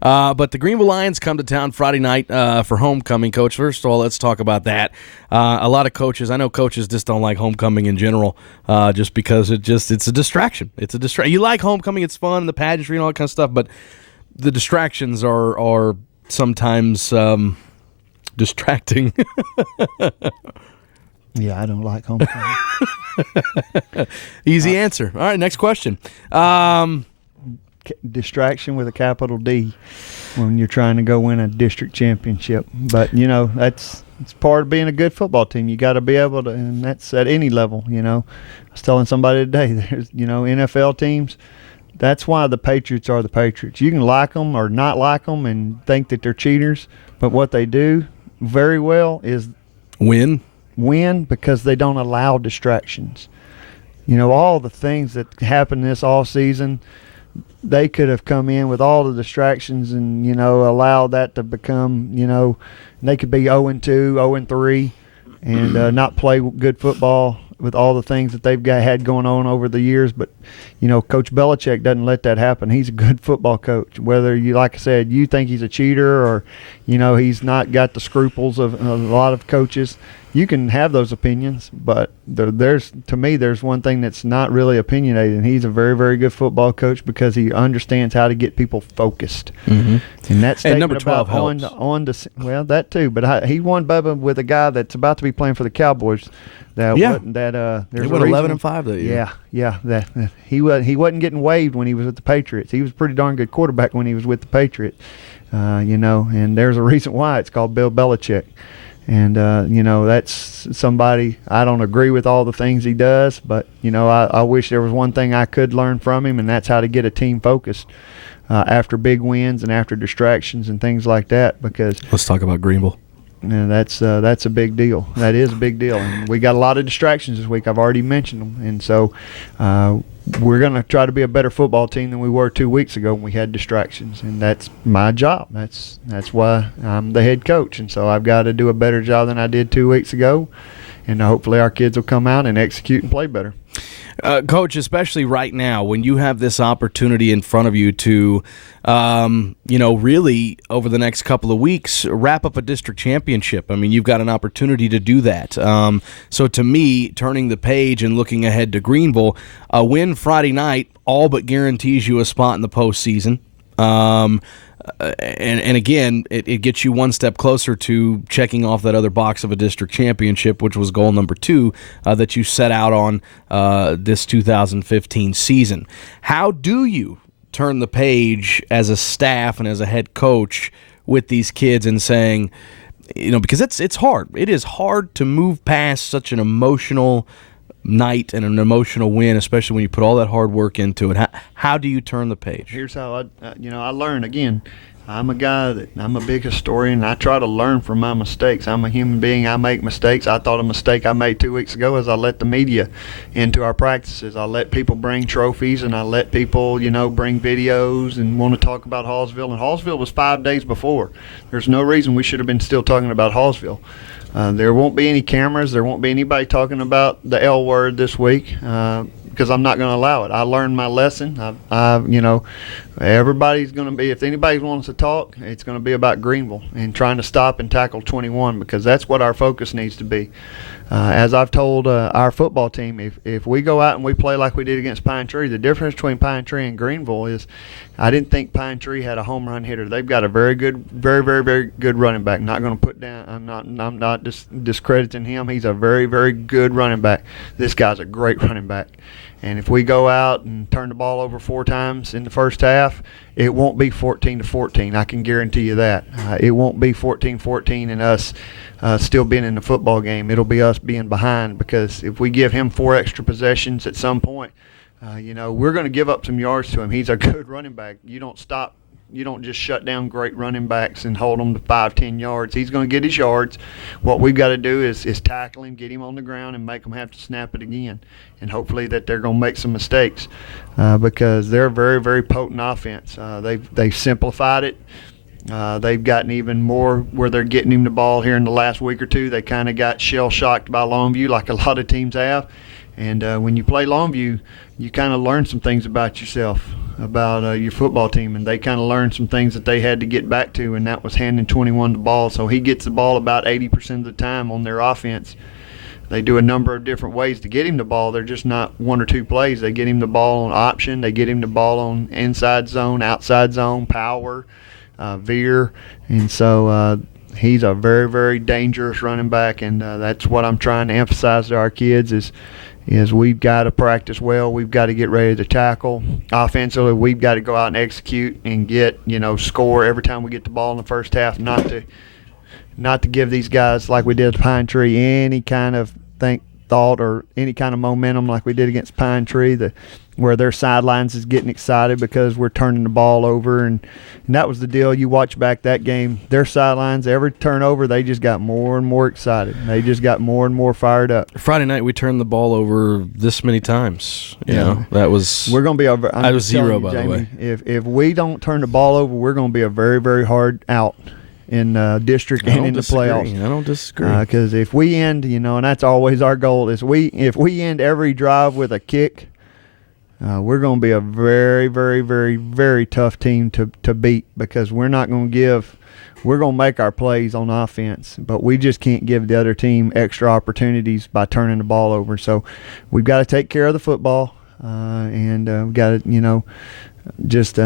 But the Greenville Lions come to town Friday night for homecoming. Coach, first of all, let's talk about that. A lot of coaches, I know coaches just don't like homecoming in general, just because it's a distraction. You like homecoming, it's fun, the pageantry and all that kind of stuff, but the distractions are sometimes distracting. Yeah, I don't like homecoming. Easy answer. All right, next question. Distraction with a capital D when you're trying to go win a district championship. But, it's part of being a good football team. You got to be able to, and that's at any level, I was telling somebody today, there's, NFL teams, that's why the Patriots are the Patriots. You can like them or not like them and think that they're cheaters, but what they do very well is win because they don't allow distractions. All the things that happened this all season, they could have come in with all the distractions and, allowed that to become, they could be 0-2, 0-3 and not play good football with all the things that they've had going on over the years. But, Coach Belichick doesn't let that happen. He's a good football coach. Whether you, like I said, you think he's a cheater or, he's not got the scruples of a lot of coaches, you can have those opinions, but there's one thing that's not really opinionated, and he's a very, very good football coach because he understands how to get people focused. Mm-hmm. And that's number 12 helps. Well, that too, but he won Bubba with a guy that's about to be playing for the Cowboys. They went 11-5 that year. Yeah. He wasn't getting waived when he was with the Patriots. He was a pretty darn good quarterback when he was with the Patriots. And there's a reason why it's called Bill Belichick. And, that's somebody, I don't agree with all the things he does, but, I wish there was one thing I could learn from him, and that's how to get a team focused after big wins and after distractions and things like that, because let's talk about Greenville. that's a big deal. That is a big deal. And we got a lot of distractions this week. I've already mentioned them. And so we're going to try to be a better football team than we were 2 weeks ago when we had distractions. And that's my job. That's why I'm the head coach. And so I've got to do a better job than I did 2 weeks ago. And hopefully our kids will come out and execute and play better. Coach, especially right now when you have this opportunity in front of you to, really over the next couple of weeks wrap up a district championship. I mean, you've got an opportunity to do that. So to me, turning the page and looking ahead to Greenville, a win Friday night all but guarantees you a spot in the postseason. And again, it gets you one step closer to checking off that other box of a district championship, which was goal number 2 that you set out on this 2015 season. How do you turn the page as a staff and as a head coach with these kids and saying, because it's hard. It is hard to move past such an emotional night and an emotional win, especially when you put all that hard work into it. How do you turn the page? Here's how I learn. Again, I'm a big historian, and I try to learn from my mistakes. I'm a human being. I make mistakes. I thought a mistake I made 2 weeks ago is I let the media into our practices. I let people bring trophies, and I let people, bring videos and want to talk about Hallsville. And Hallsville was 5 days before. There's no reason we should have been still talking about Hallsville. There won't be any cameras. There won't be anybody talking about the L word this week because I'm not going to allow it. I learned my lesson. Everybody's going to be, if anybody wants to talk, it's going to be about Greenville and trying to stop and tackle 21, because that's what our focus needs to be. As I've told our football team, if we go out and we play like we did against Pine Tree, the difference between Pine Tree and Greenville is I didn't think Pine Tree had a home run hitter. They've got a very, very good running back. Not going to put down. I'm not discrediting him. He's a very, very good running back. This guy's a great running back. And if we go out and turn the ball over 4 times in the first half, it won't be 14-14. I can guarantee you that. It won't be 14-14 and us still being in the football game. It'll be us being behind, because if we give him 4 extra possessions at some point, we're going to give up some yards to him. He's a good running back. You don't just shut down great running backs and hold them to 5-10 yards. He's going to get his yards. What we've got to do is tackle him, get him on the ground, and make them have to snap it again. And hopefully that they're going to make some mistakes because they're a very, very potent offense. They've simplified it. They've gotten even more where they're getting him the ball here in the last week or two. They kind of got shell-shocked by Longview like a lot of teams have. And when you play Longview, you kind of learn some things about yourself, about your football team, and they kind of learned some things that they had to get back to, and that was handing 21 the ball. So he gets the ball about 80% of the time on their offense. They do a number of different ways to get him the ball. They're just not 1 or 2 plays. They get him the ball on option. They get him the ball on inside zone, outside zone, power, veer. And so he's a very, very dangerous running back, and that's what I'm trying to emphasize to our kids is we've got to practice well. We've got to get ready to tackle. Offensively, we've got to go out and execute and get, score every time we get the ball in the first half, not to give these guys, like we did at Pine Tree, any kind of thought or any kind of momentum like we did against Pine Tree, where their sidelines is getting excited because we're turning the ball over. And that was the deal. You watch back that game, their sidelines, every turnover, they just got more and more excited. They just got more and more fired up. Friday night, we turned the ball over this many times. That was – we're going to be over. I was 0, by the way. If we don't turn the ball over, we're going to be a very, very hard out in district and in the playoffs. I don't disagree. Because if we end, and that's always our goal, is if we end every drive with a kick, we're going to be a very, very, very, very tough team to beat, because we're going to make our plays on offense, but we just can't give the other team extra opportunities by turning the ball over. So we've got to take care of the football, and we've got to, just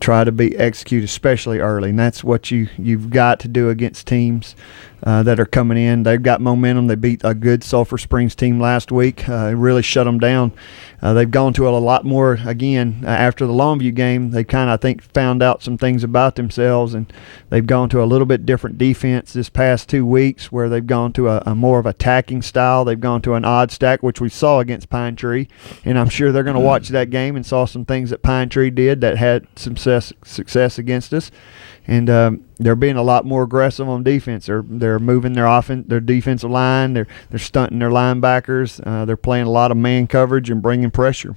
try to execute, especially early. And that's what you've got to do against teams that are coming in. They've got momentum. They beat a good Sulphur Springs team last week. Really shut them down. They've gone to a lot more, again, after the Longview game. They kind of, I think, found out some things about themselves, and they've gone to a little bit different defense this past 2 weeks where they've gone to a more of attacking style. They've gone to an odd stack, which we saw against Pine Tree, and I'm sure they're going to watch that game and saw some things that Pine Tree did that had some success against us. And they're being a lot more aggressive on defense. They're moving their defensive line. They're stunting their linebackers. They're playing a lot of man coverage and bringing pressure.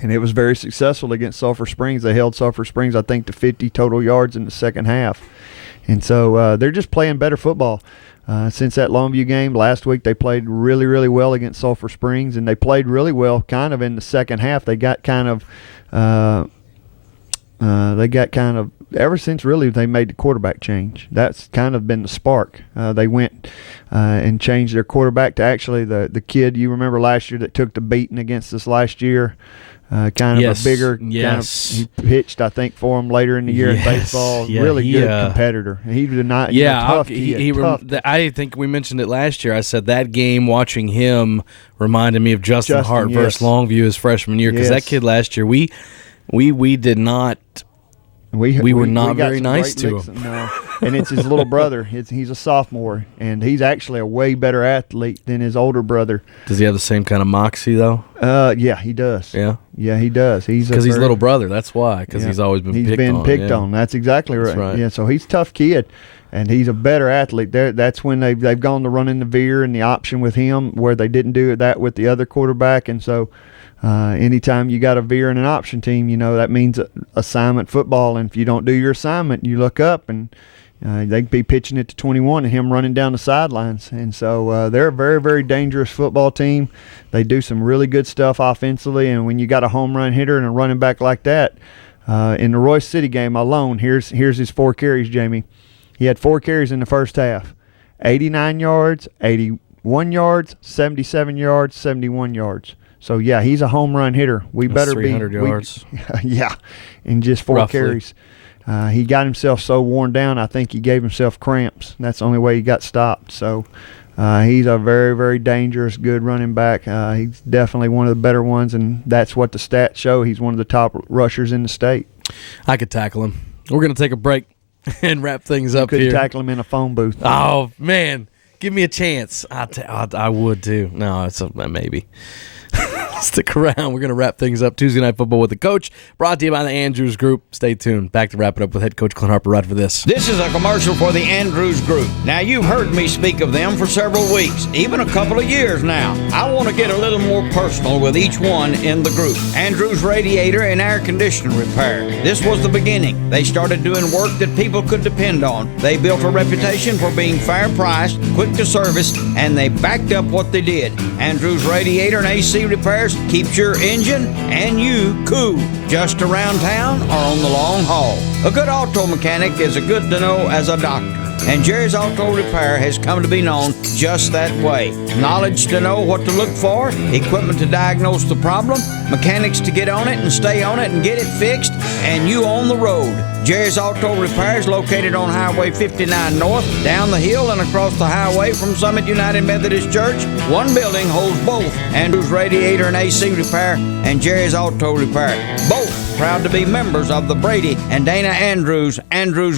And it was very successful against Sulphur Springs. They held Sulphur Springs, I think, to 50 total yards in the second half. And so they're just playing better football. Since that Longview game last week, they played really, really well against Sulphur Springs, and they played really well kind of in the second half. They got kind of ever since really they made the quarterback change. That's kind of been the spark. They went and changed their quarterback to actually the kid you remember last year that took the beating against us last year. Kind of a bigger, kind of, he pitched, I think, for him later in the year in baseball. Really good competitor. He did not. Tough kid. I think we mentioned it last year. I said that game, watching him, reminded me of Justin Hart versus Longview his freshman year, because that kid last year, we did not. We were not very nice to him. No. And it's his little brother. He's a sophomore, and he's actually a way better athlete than his older brother. Does he have the same kind of moxie, though? Yeah, he does. Yeah? Yeah, he does. Because he's little brother, that's why. Because he's always been picked on. That's exactly right. That's right. Yeah, so he's a tough kid, and he's a better athlete. That's when they've gone to running the veer and the option with him, where they didn't do that with the other quarterback, and so anytime you got a veer and an option team, that means assignment football. And if you don't do your assignment, you look up and they could be pitching it to 21 and him running down the sidelines. And so they're a very, very dangerous football team. They do some really good stuff offensively. And when you got a home run hitter and a running back like that, in the Royce City game alone, here's his 4 carries, Jamie. He had 4 carries in the first half, 89 yards, 81 yards, 77 yards, 71 yards. So, yeah, he's a home run hitter. We better 300 yards. Yeah, in just 4 carries. He got himself so worn down, I think he gave himself cramps. That's the only way he got stopped. So, he's a very, very dangerous, good running back. He's definitely one of the better ones, and that's what the stats show. He's one of the top rushers in the state. I could tackle him. We're going to take a break and wrap things up here. You could tackle him in a phone booth. Oh, man. Give me a chance. I would, too. No, it's a maybe. Stick around. We're going to wrap things up. Tuesday Night Football with the Coach, brought to you by the Andrews Group. Stay tuned. Back to wrap it up with head coach Clint Harper right for this. This is a commercial for the Andrews Group. Now, you've heard me speak of them for several weeks, even a couple of years now. I want to get a little more personal with each one in the group. Andrews Radiator and Air Conditioning Repair. This was the beginning. They started doing work that people could depend on. They built a reputation for being fair priced, quick to service, and they backed up what they did. Andrews Radiator and AC Repairs keeps your engine and you cool, just around town or on the long haul. A good auto mechanic is as good to know as a doctor, and Jerry's Auto Repair has come to be known just that way. Knowledge to know what to look for, equipment to diagnose the problem, mechanics to get on it and stay on it and get it fixed, and you on the road. Jerry's Auto Repair is located on Highway 59 North, down the hill and across the highway from Summit United Methodist Church. One building holds both Andrews Radiator and AC Repair and Jerry's Auto Repair. Both proud to be members of the Brady and Dana Andrews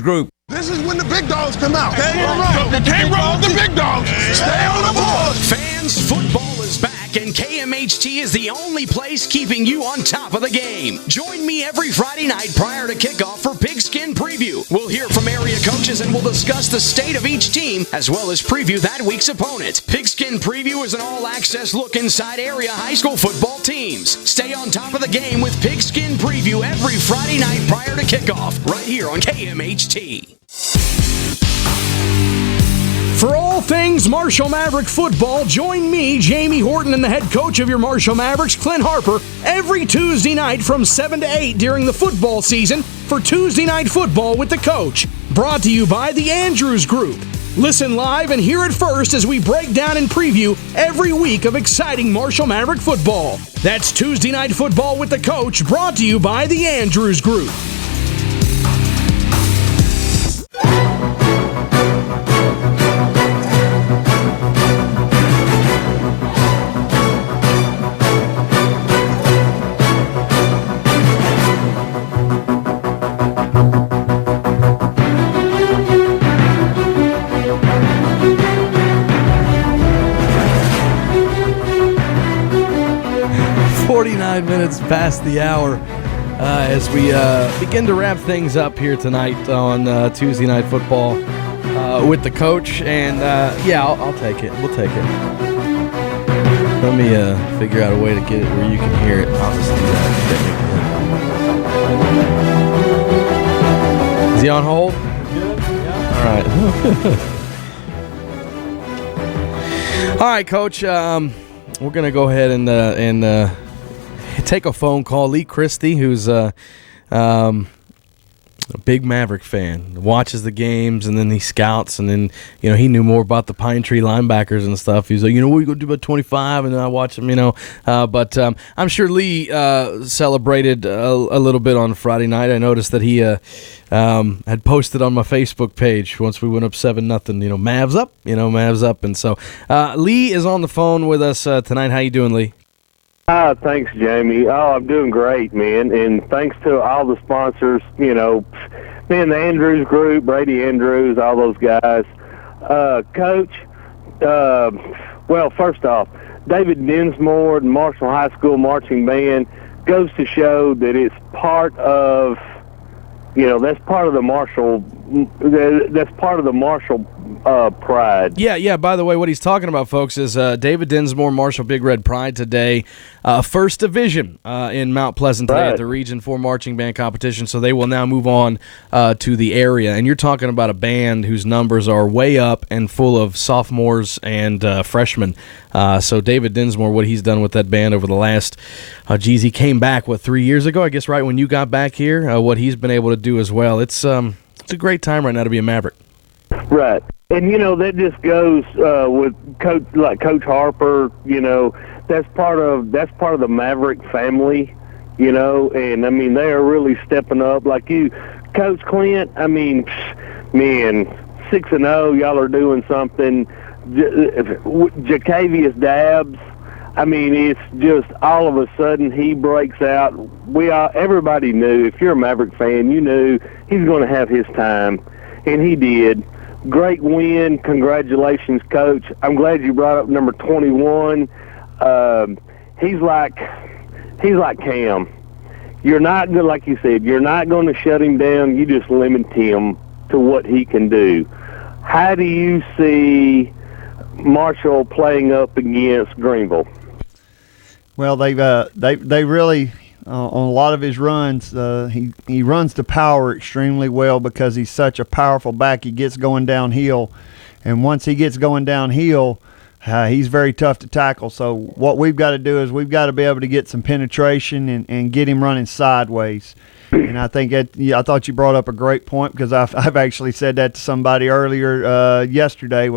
Group. This is when the big dogs come out. You can't roll with the big dogs. Stay on the board. Fans, football is back, and KMHT is the only place keeping you on top of the game. Join me every Friday night prior to kickoff for Pigskin Preview. We'll hear from area coaches and we'll discuss the state of each team as well as preview that week's opponent. Pigskin Preview is an all-access look inside area high school football teams. Stay on top of the game with Pigskin Preview every Friday night prior to kickoff right here on KMHT. For all things Marshall Maverick Football, join me, Jamie Horton, and the head coach of your Marshall Mavericks, Clint Harper, every Tuesday night from 7 to 8 during the football season for Tuesday Night Football with the Coach, brought to you by the Andrews Group. Listen live and hear it first as we break down and preview every week of exciting Marshall Maverick Football. That's Tuesday Night Football with the Coach, brought to you by the Andrews Group. minutes past the hour as we begin to wrap things up here tonight on Tuesday Night Football with the coach. And, I'll take it. We'll take it. Let me figure out a way to get it where you can hear it. I'll just do that. Is he on hold? Good. Yeah. All right. All right, Coach. We're going to go ahead and take a phone call. Lee Christie, who's a big Maverick fan, watches the games, and then he scouts, and then, he knew more about the Pine Tree linebackers and stuff. He's like, what are you going to do about 25? And then I watch him, But I'm sure Lee celebrated a little bit on Friday night. I noticed that he had posted on my Facebook page once we went up 7-0, Mavs up, Mavs up. And so Lee is on the phone with us tonight. How you doing, Lee? Thanks, Jamie. Oh, I'm doing great, man. And thanks to all the sponsors, the Andrews Group, Brady Andrews, all those guys. Coach, well, first off, David Dinsmore and Marshall High School Marching Band goes to show that it's part of, that's part of the Marshall pride. Yeah. By the way, what he's talking about, folks, is David Dinsmore, Marshall Big Red Pride today, first division in Mount Pleasant today at the Region 4 Marching Band competition. So they will now move on to the area. And you're talking about a band whose numbers are way up and full of sophomores and freshmen. So David Dinsmore, what he's done with that band over the last, he came back, 3 years ago, I guess, right when you got back here, what he's been able to do as well. It's a great time right now to be a Maverick. Right. And, that just goes with Coach Harper, that's part of the Maverick family, and, they are really stepping up. Like you, Coach Clint, man, 6-0, y'all are doing something. Jacavius Dabbs, it's just all of a sudden he breaks out. Everybody knew, if you're a Maverick fan, you knew he's going to have his time, and he did. Great win. Congratulations, Coach. I'm glad you brought up number 21. He's like Cam. You're not, like you said, you're not going to shut him down. You just limit him to what he can do. How do you see Marshall playing up against Greenville? Well, they really on a lot of his runs, he runs the power extremely well because he's such a powerful back. He gets going downhill, and once he gets going downhill, he's very tough to tackle. So what we've got to do is we've got to be able to get some penetration and get him running sideways. And I think I thought you brought up a great point because I've actually said that to somebody earlier yesterday.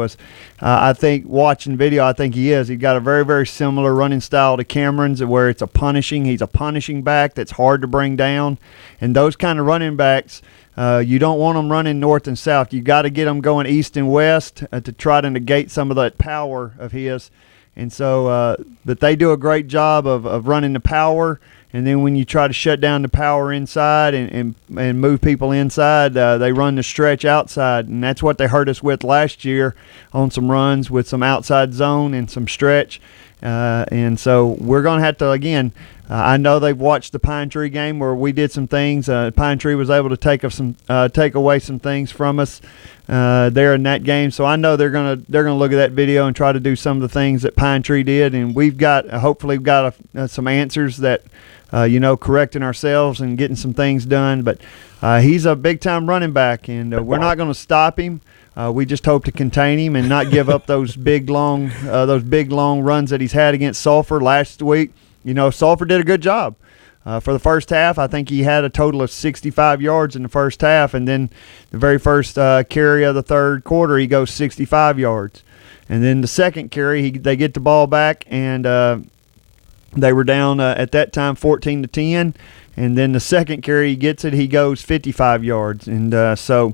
I think watching video, I think he is. He's got a very, very similar running style to Cameron's, where he's a punishing back that's hard to bring down. And those kind of running backs, you don't want them running north and south. You got to get them going east and west to try to negate some of that power of his. And so, but they do a great job of running the power. And then when you try to shut down the power inside and move people inside, they run the stretch outside. And that's what they hurt us with last year on some runs with some outside zone and some stretch. And so we're going to have to, again, I know they've watched the Pine Tree game where we did some things. Pine Tree was able to take away some things from us there in that game. So I know they're gonna look at that video and try to do some of the things that Pine Tree did. And we've got hopefully some answers that correcting ourselves and getting some things done. But he's a big time running back, and we're not going to stop him. We just hope to contain him and not give up those big long runs that he's had against Sulphur last week. Sulphur did a good job. For the first half, I think he had a total of 65 yards in the first half, and then the very first carry of the third quarter, he goes 65 yards. And then the second carry, they get the ball back, and they were down at that time 14-10. And then the second carry, he gets it, he goes 55 yards. And so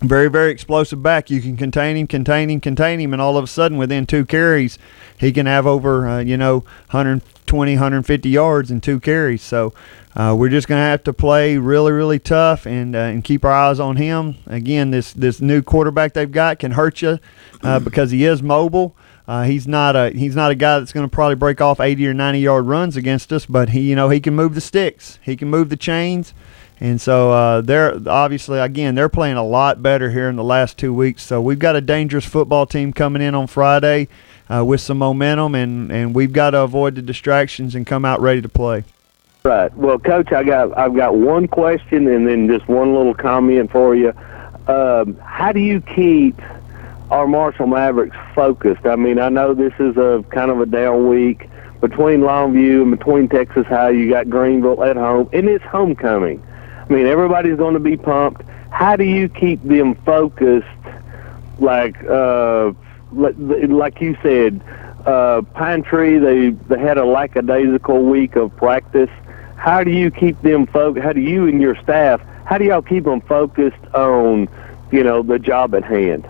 very, very explosive back. You can contain him, and all of a sudden within two carries, he can have over, 120, 150 yards in two carries. So we're just going to have to play really, really tough and keep our eyes on him. Again, this new quarterback they've got can hurt you because he is mobile. He's not a guy that's going to probably break off 80 or 90-yard runs against us, but he can move the sticks. He can move the chains. And so they're obviously, again, they're playing a lot better here in the last 2 weeks. So we've got a dangerous football team coming in on Friday with some momentum, and we've got to avoid the distractions and come out ready to play. Right. Well, Coach, I've got one question and then just one little comment for you. How do you keep our Marshall Mavericks focused? I mean, I know this is a kind of a down week between Longview and between Texas High. You got Greenville at home, and it's homecoming. I mean, everybody's going to be pumped. How do you keep them focused, like you said, Pine Tree, they had a lackadaisical week of practice. How do you keep them focused? How do you and your staff, how do y'all keep them focused on, the job at hand?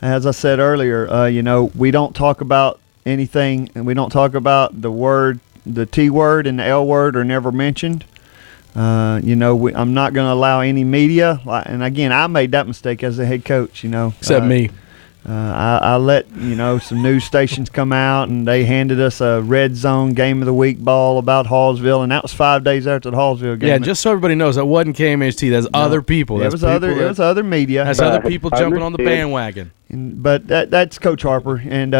As I said earlier, we don't talk about anything, and we don't talk about the T word and the L word are never mentioned. I'm not going to allow any media. And again, I made that mistake as a head coach. Except me. I let some news stations come out, and they handed us a red zone game of the week ball about Hallsville, and that was 5 days after the Hallsville game. Yeah, just so everybody knows, that wasn't KMHT. That's other people. It was other media. That's other people jumping on the bandwagon. But that's Coach Harper, and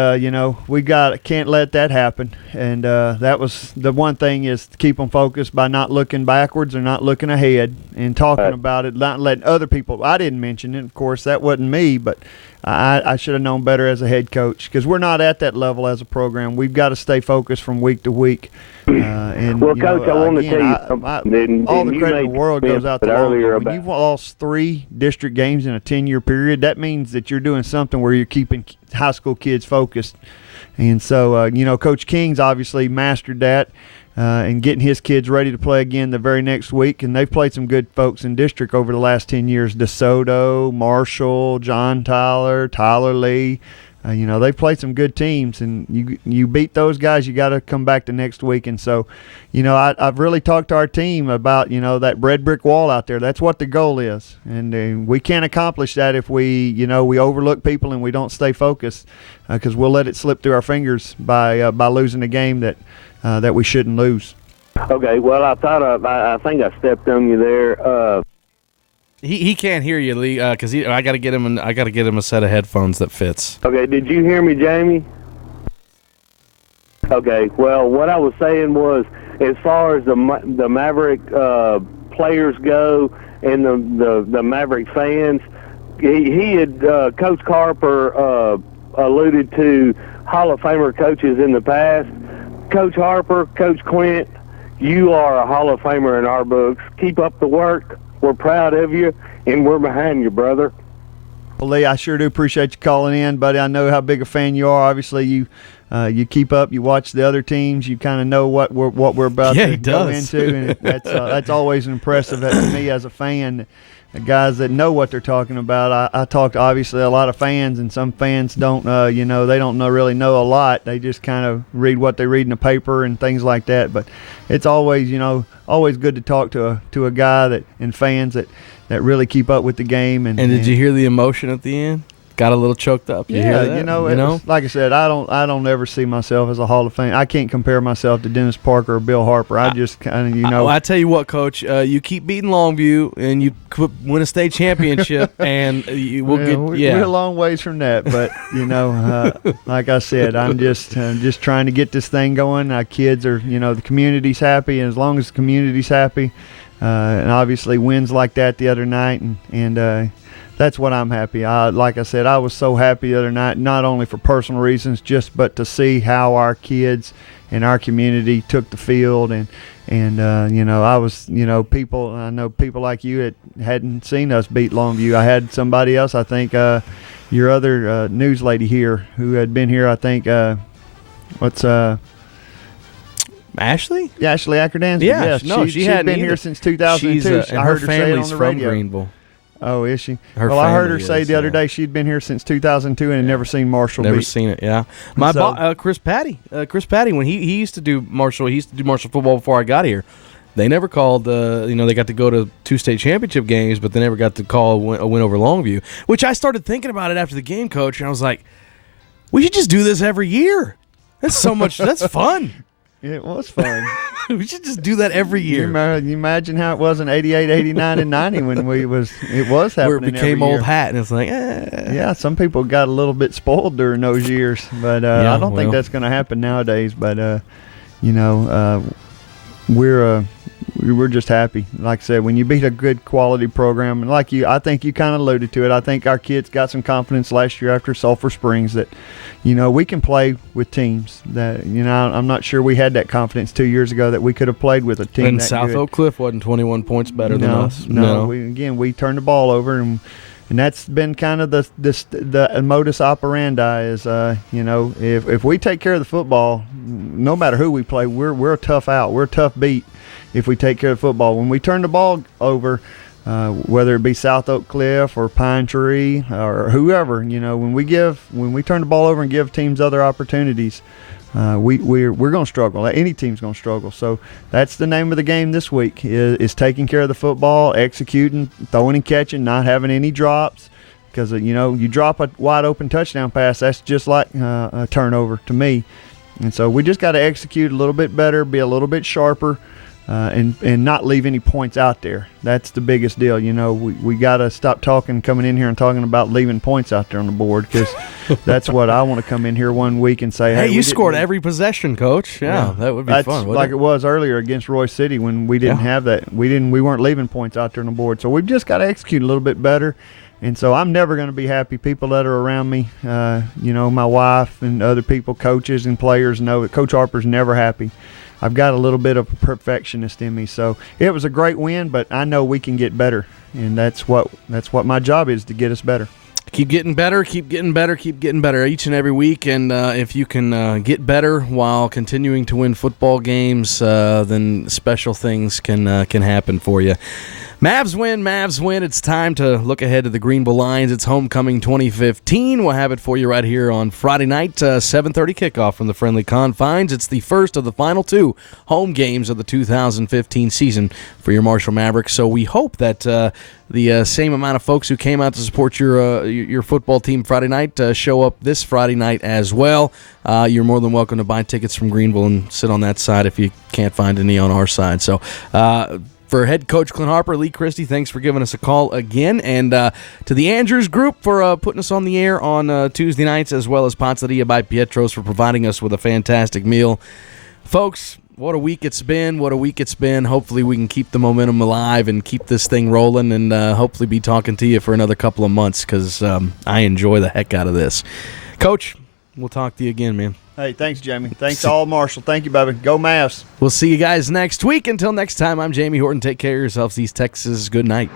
we can't let that happen. And that was the one thing, is to keep them focused by not looking backwards or not looking ahead and talking about it, not letting other people. I didn't mention it, of course, that wasn't me, but I should have known better as a head coach, because we're not at that level as a program. We've got to stay focused from week to week. Well, Coach, I want to tell you something. All the credit in the world goes out to Longview. When you've lost 3 district games in a 10-year period, that means that you're doing something where you're keeping high school kids focused. And so, Coach King's obviously mastered that and getting his kids ready to play again the very next week. And they've played some good folks in district over the last 10 years. DeSoto, Marshall, John Tyler, Tyler Lee. They've played some good teams, and you beat those guys, you got to come back the next week. And so, I've really talked to our team about, that red brick wall out there. That's what the goal is. And we can't accomplish that if we overlook people and we don't stay focused, because we'll let it slip through our fingers by losing a game that we shouldn't lose. Okay, well, I think I stepped on you there. He can't hear you, Lee, because I got to get him. I got to get him a set of headphones that fits. Okay, did you hear me, Jamie? Okay, well, what I was saying was, as far as the Maverick players go and the Maverick fans, he had Coach Harper alluded to Hall of Famer coaches in the past. Coach Harper, Coach Clint, you are a Hall of Famer in our books. Keep up the work. We're proud of you, and we're behind you, brother. Well, Lee, I sure do appreciate you calling in, buddy. I know how big a fan you are. Obviously, you keep up, you watch the other teams, you kind of know what we're about to go into, and that's always impressive to me as a fan. The guys that know what they're talking about. I talk to obviously a lot of fans, and some fans don't, they don't really know a lot. They just kind of read what they read in the paper and things like that. But it's always, always good to talk to a guy and fans that really keep up with the game. And did you hear the emotion at the end? Got a little choked up. You hear that? Like I said, I don't ever see myself as a Hall of Fame. I can't compare myself to Dennis Parker or Bill Harper. I just kind of, I tell you what, Coach, you keep beating Longview and you win a state championship, and we're a long ways from that. But like I said, I'm just trying to get this thing going. Our kids are, the community's happy, and as long as the community's happy, and obviously wins like that the other night, and that's what I'm happy. Like I said, I was so happy the other night, not only for personal reasons, but to see how our kids and our community took the field. And I was, people, I know people like you that hadn't seen us beat Longview. I had somebody else, I think, your other news lady here who had been here, I think, Ashley? Yeah, Ashley Ackerdan. Yeah, yes, she's been here since 2002. And her family's from Greenville. Oh, is she? I heard her say the other day she'd been here since 2002 and had never seen Marshall. Never seen it, yeah. My Chris Patty, when he used to do Marshall, football before I got here. They never called, they got to go to 2 state championship games, but they never got to call a win over Longview, which I started thinking about it after the game, Coach, and I was like, We should just do this every year. That's so much. That's fun. It was fun. We should just do that every year. You imagine how it was in 88, 89, and 90 when it was happening. Where it became every old year. hat, and it's like, eh. Yeah, some people got a little bit spoiled during those years, but I don't think that's going to happen nowadays. But we're just happy. Like I said, when you beat a good quality program, and I think you kind of alluded to it. I think our kids got some confidence last year after Sulphur Springs that, we can play with teams that, I'm not sure we had that confidence 2 years ago that we could have played with a team. And that South good. Oak Cliff wasn't 21 points better than us. No. We turned the ball over, and that's been kind of the modus operandi is, if we take care of the football, no matter who we play, we're a tough out. We're a tough beat if we take care of the football. When we turn the ball over, whether it be South Oak Cliff or Pine Tree or whoever, when we turn the ball over and give teams other opportunities, we're going to struggle. Any team's going to struggle. So that's the name of the game this week is taking care of the football, executing, throwing and catching, not having any drops. Because, you drop a wide open touchdown pass, that's just like a turnover to me. And so we just got to execute a little bit better, be a little bit sharper, and not leave any points out there. That's the biggest deal. We got to stop coming in here and talking about leaving points out there on the board, because that's what I want to come in here one week and say, hey, you scored every possession, Coach. Yeah, that would be fun. Like it was earlier against Roy City when we didn't have that. We weren't leaving points out there on the board. So we've just got to execute a little bit better. And so I'm never going to be happy. People that are around me, my wife and other people, coaches and players know that Coach Harper's never happy. I've got a little bit of a perfectionist in me. So it was a great win, but I know we can get better. And that's what my job is, to get us better. Keep getting better, keep getting better, keep getting better each and every week. And if you can get better while continuing to win football games, then special things can happen for you. Mavs win. It's time to look ahead to the Greenville Lions. It's homecoming 2015. We'll have it for you right here on Friday night, 7:30 kickoff from the friendly confines. It's the first of the final two home games of the 2015 season for your Marshall Mavericks. So we hope that the same amount of folks who came out to support your football team Friday night show up this Friday night as well. You're more than welcome to buy tickets from Greenville and sit on that side if you can't find any on our side. So for head coach Clint Harper, Lee Christie, thanks for giving us a call again. And to the Andrews Group for putting us on the air on Tuesday nights, as well as Pizzeria by Pietro's for providing us with a fantastic meal. Folks, what a week it's been. Hopefully we can keep the momentum alive and keep this thing rolling, and hopefully be talking to you for another couple of months, because I enjoy the heck out of this. Coach, we'll talk to you again, man. Hey, thanks, Jamie. Thanks to all Marshall. Thank you, baby. Go Mavs. We'll see you guys next week. Until next time, I'm Jamie Horton. Take care of yourselves, East Texas. Good night.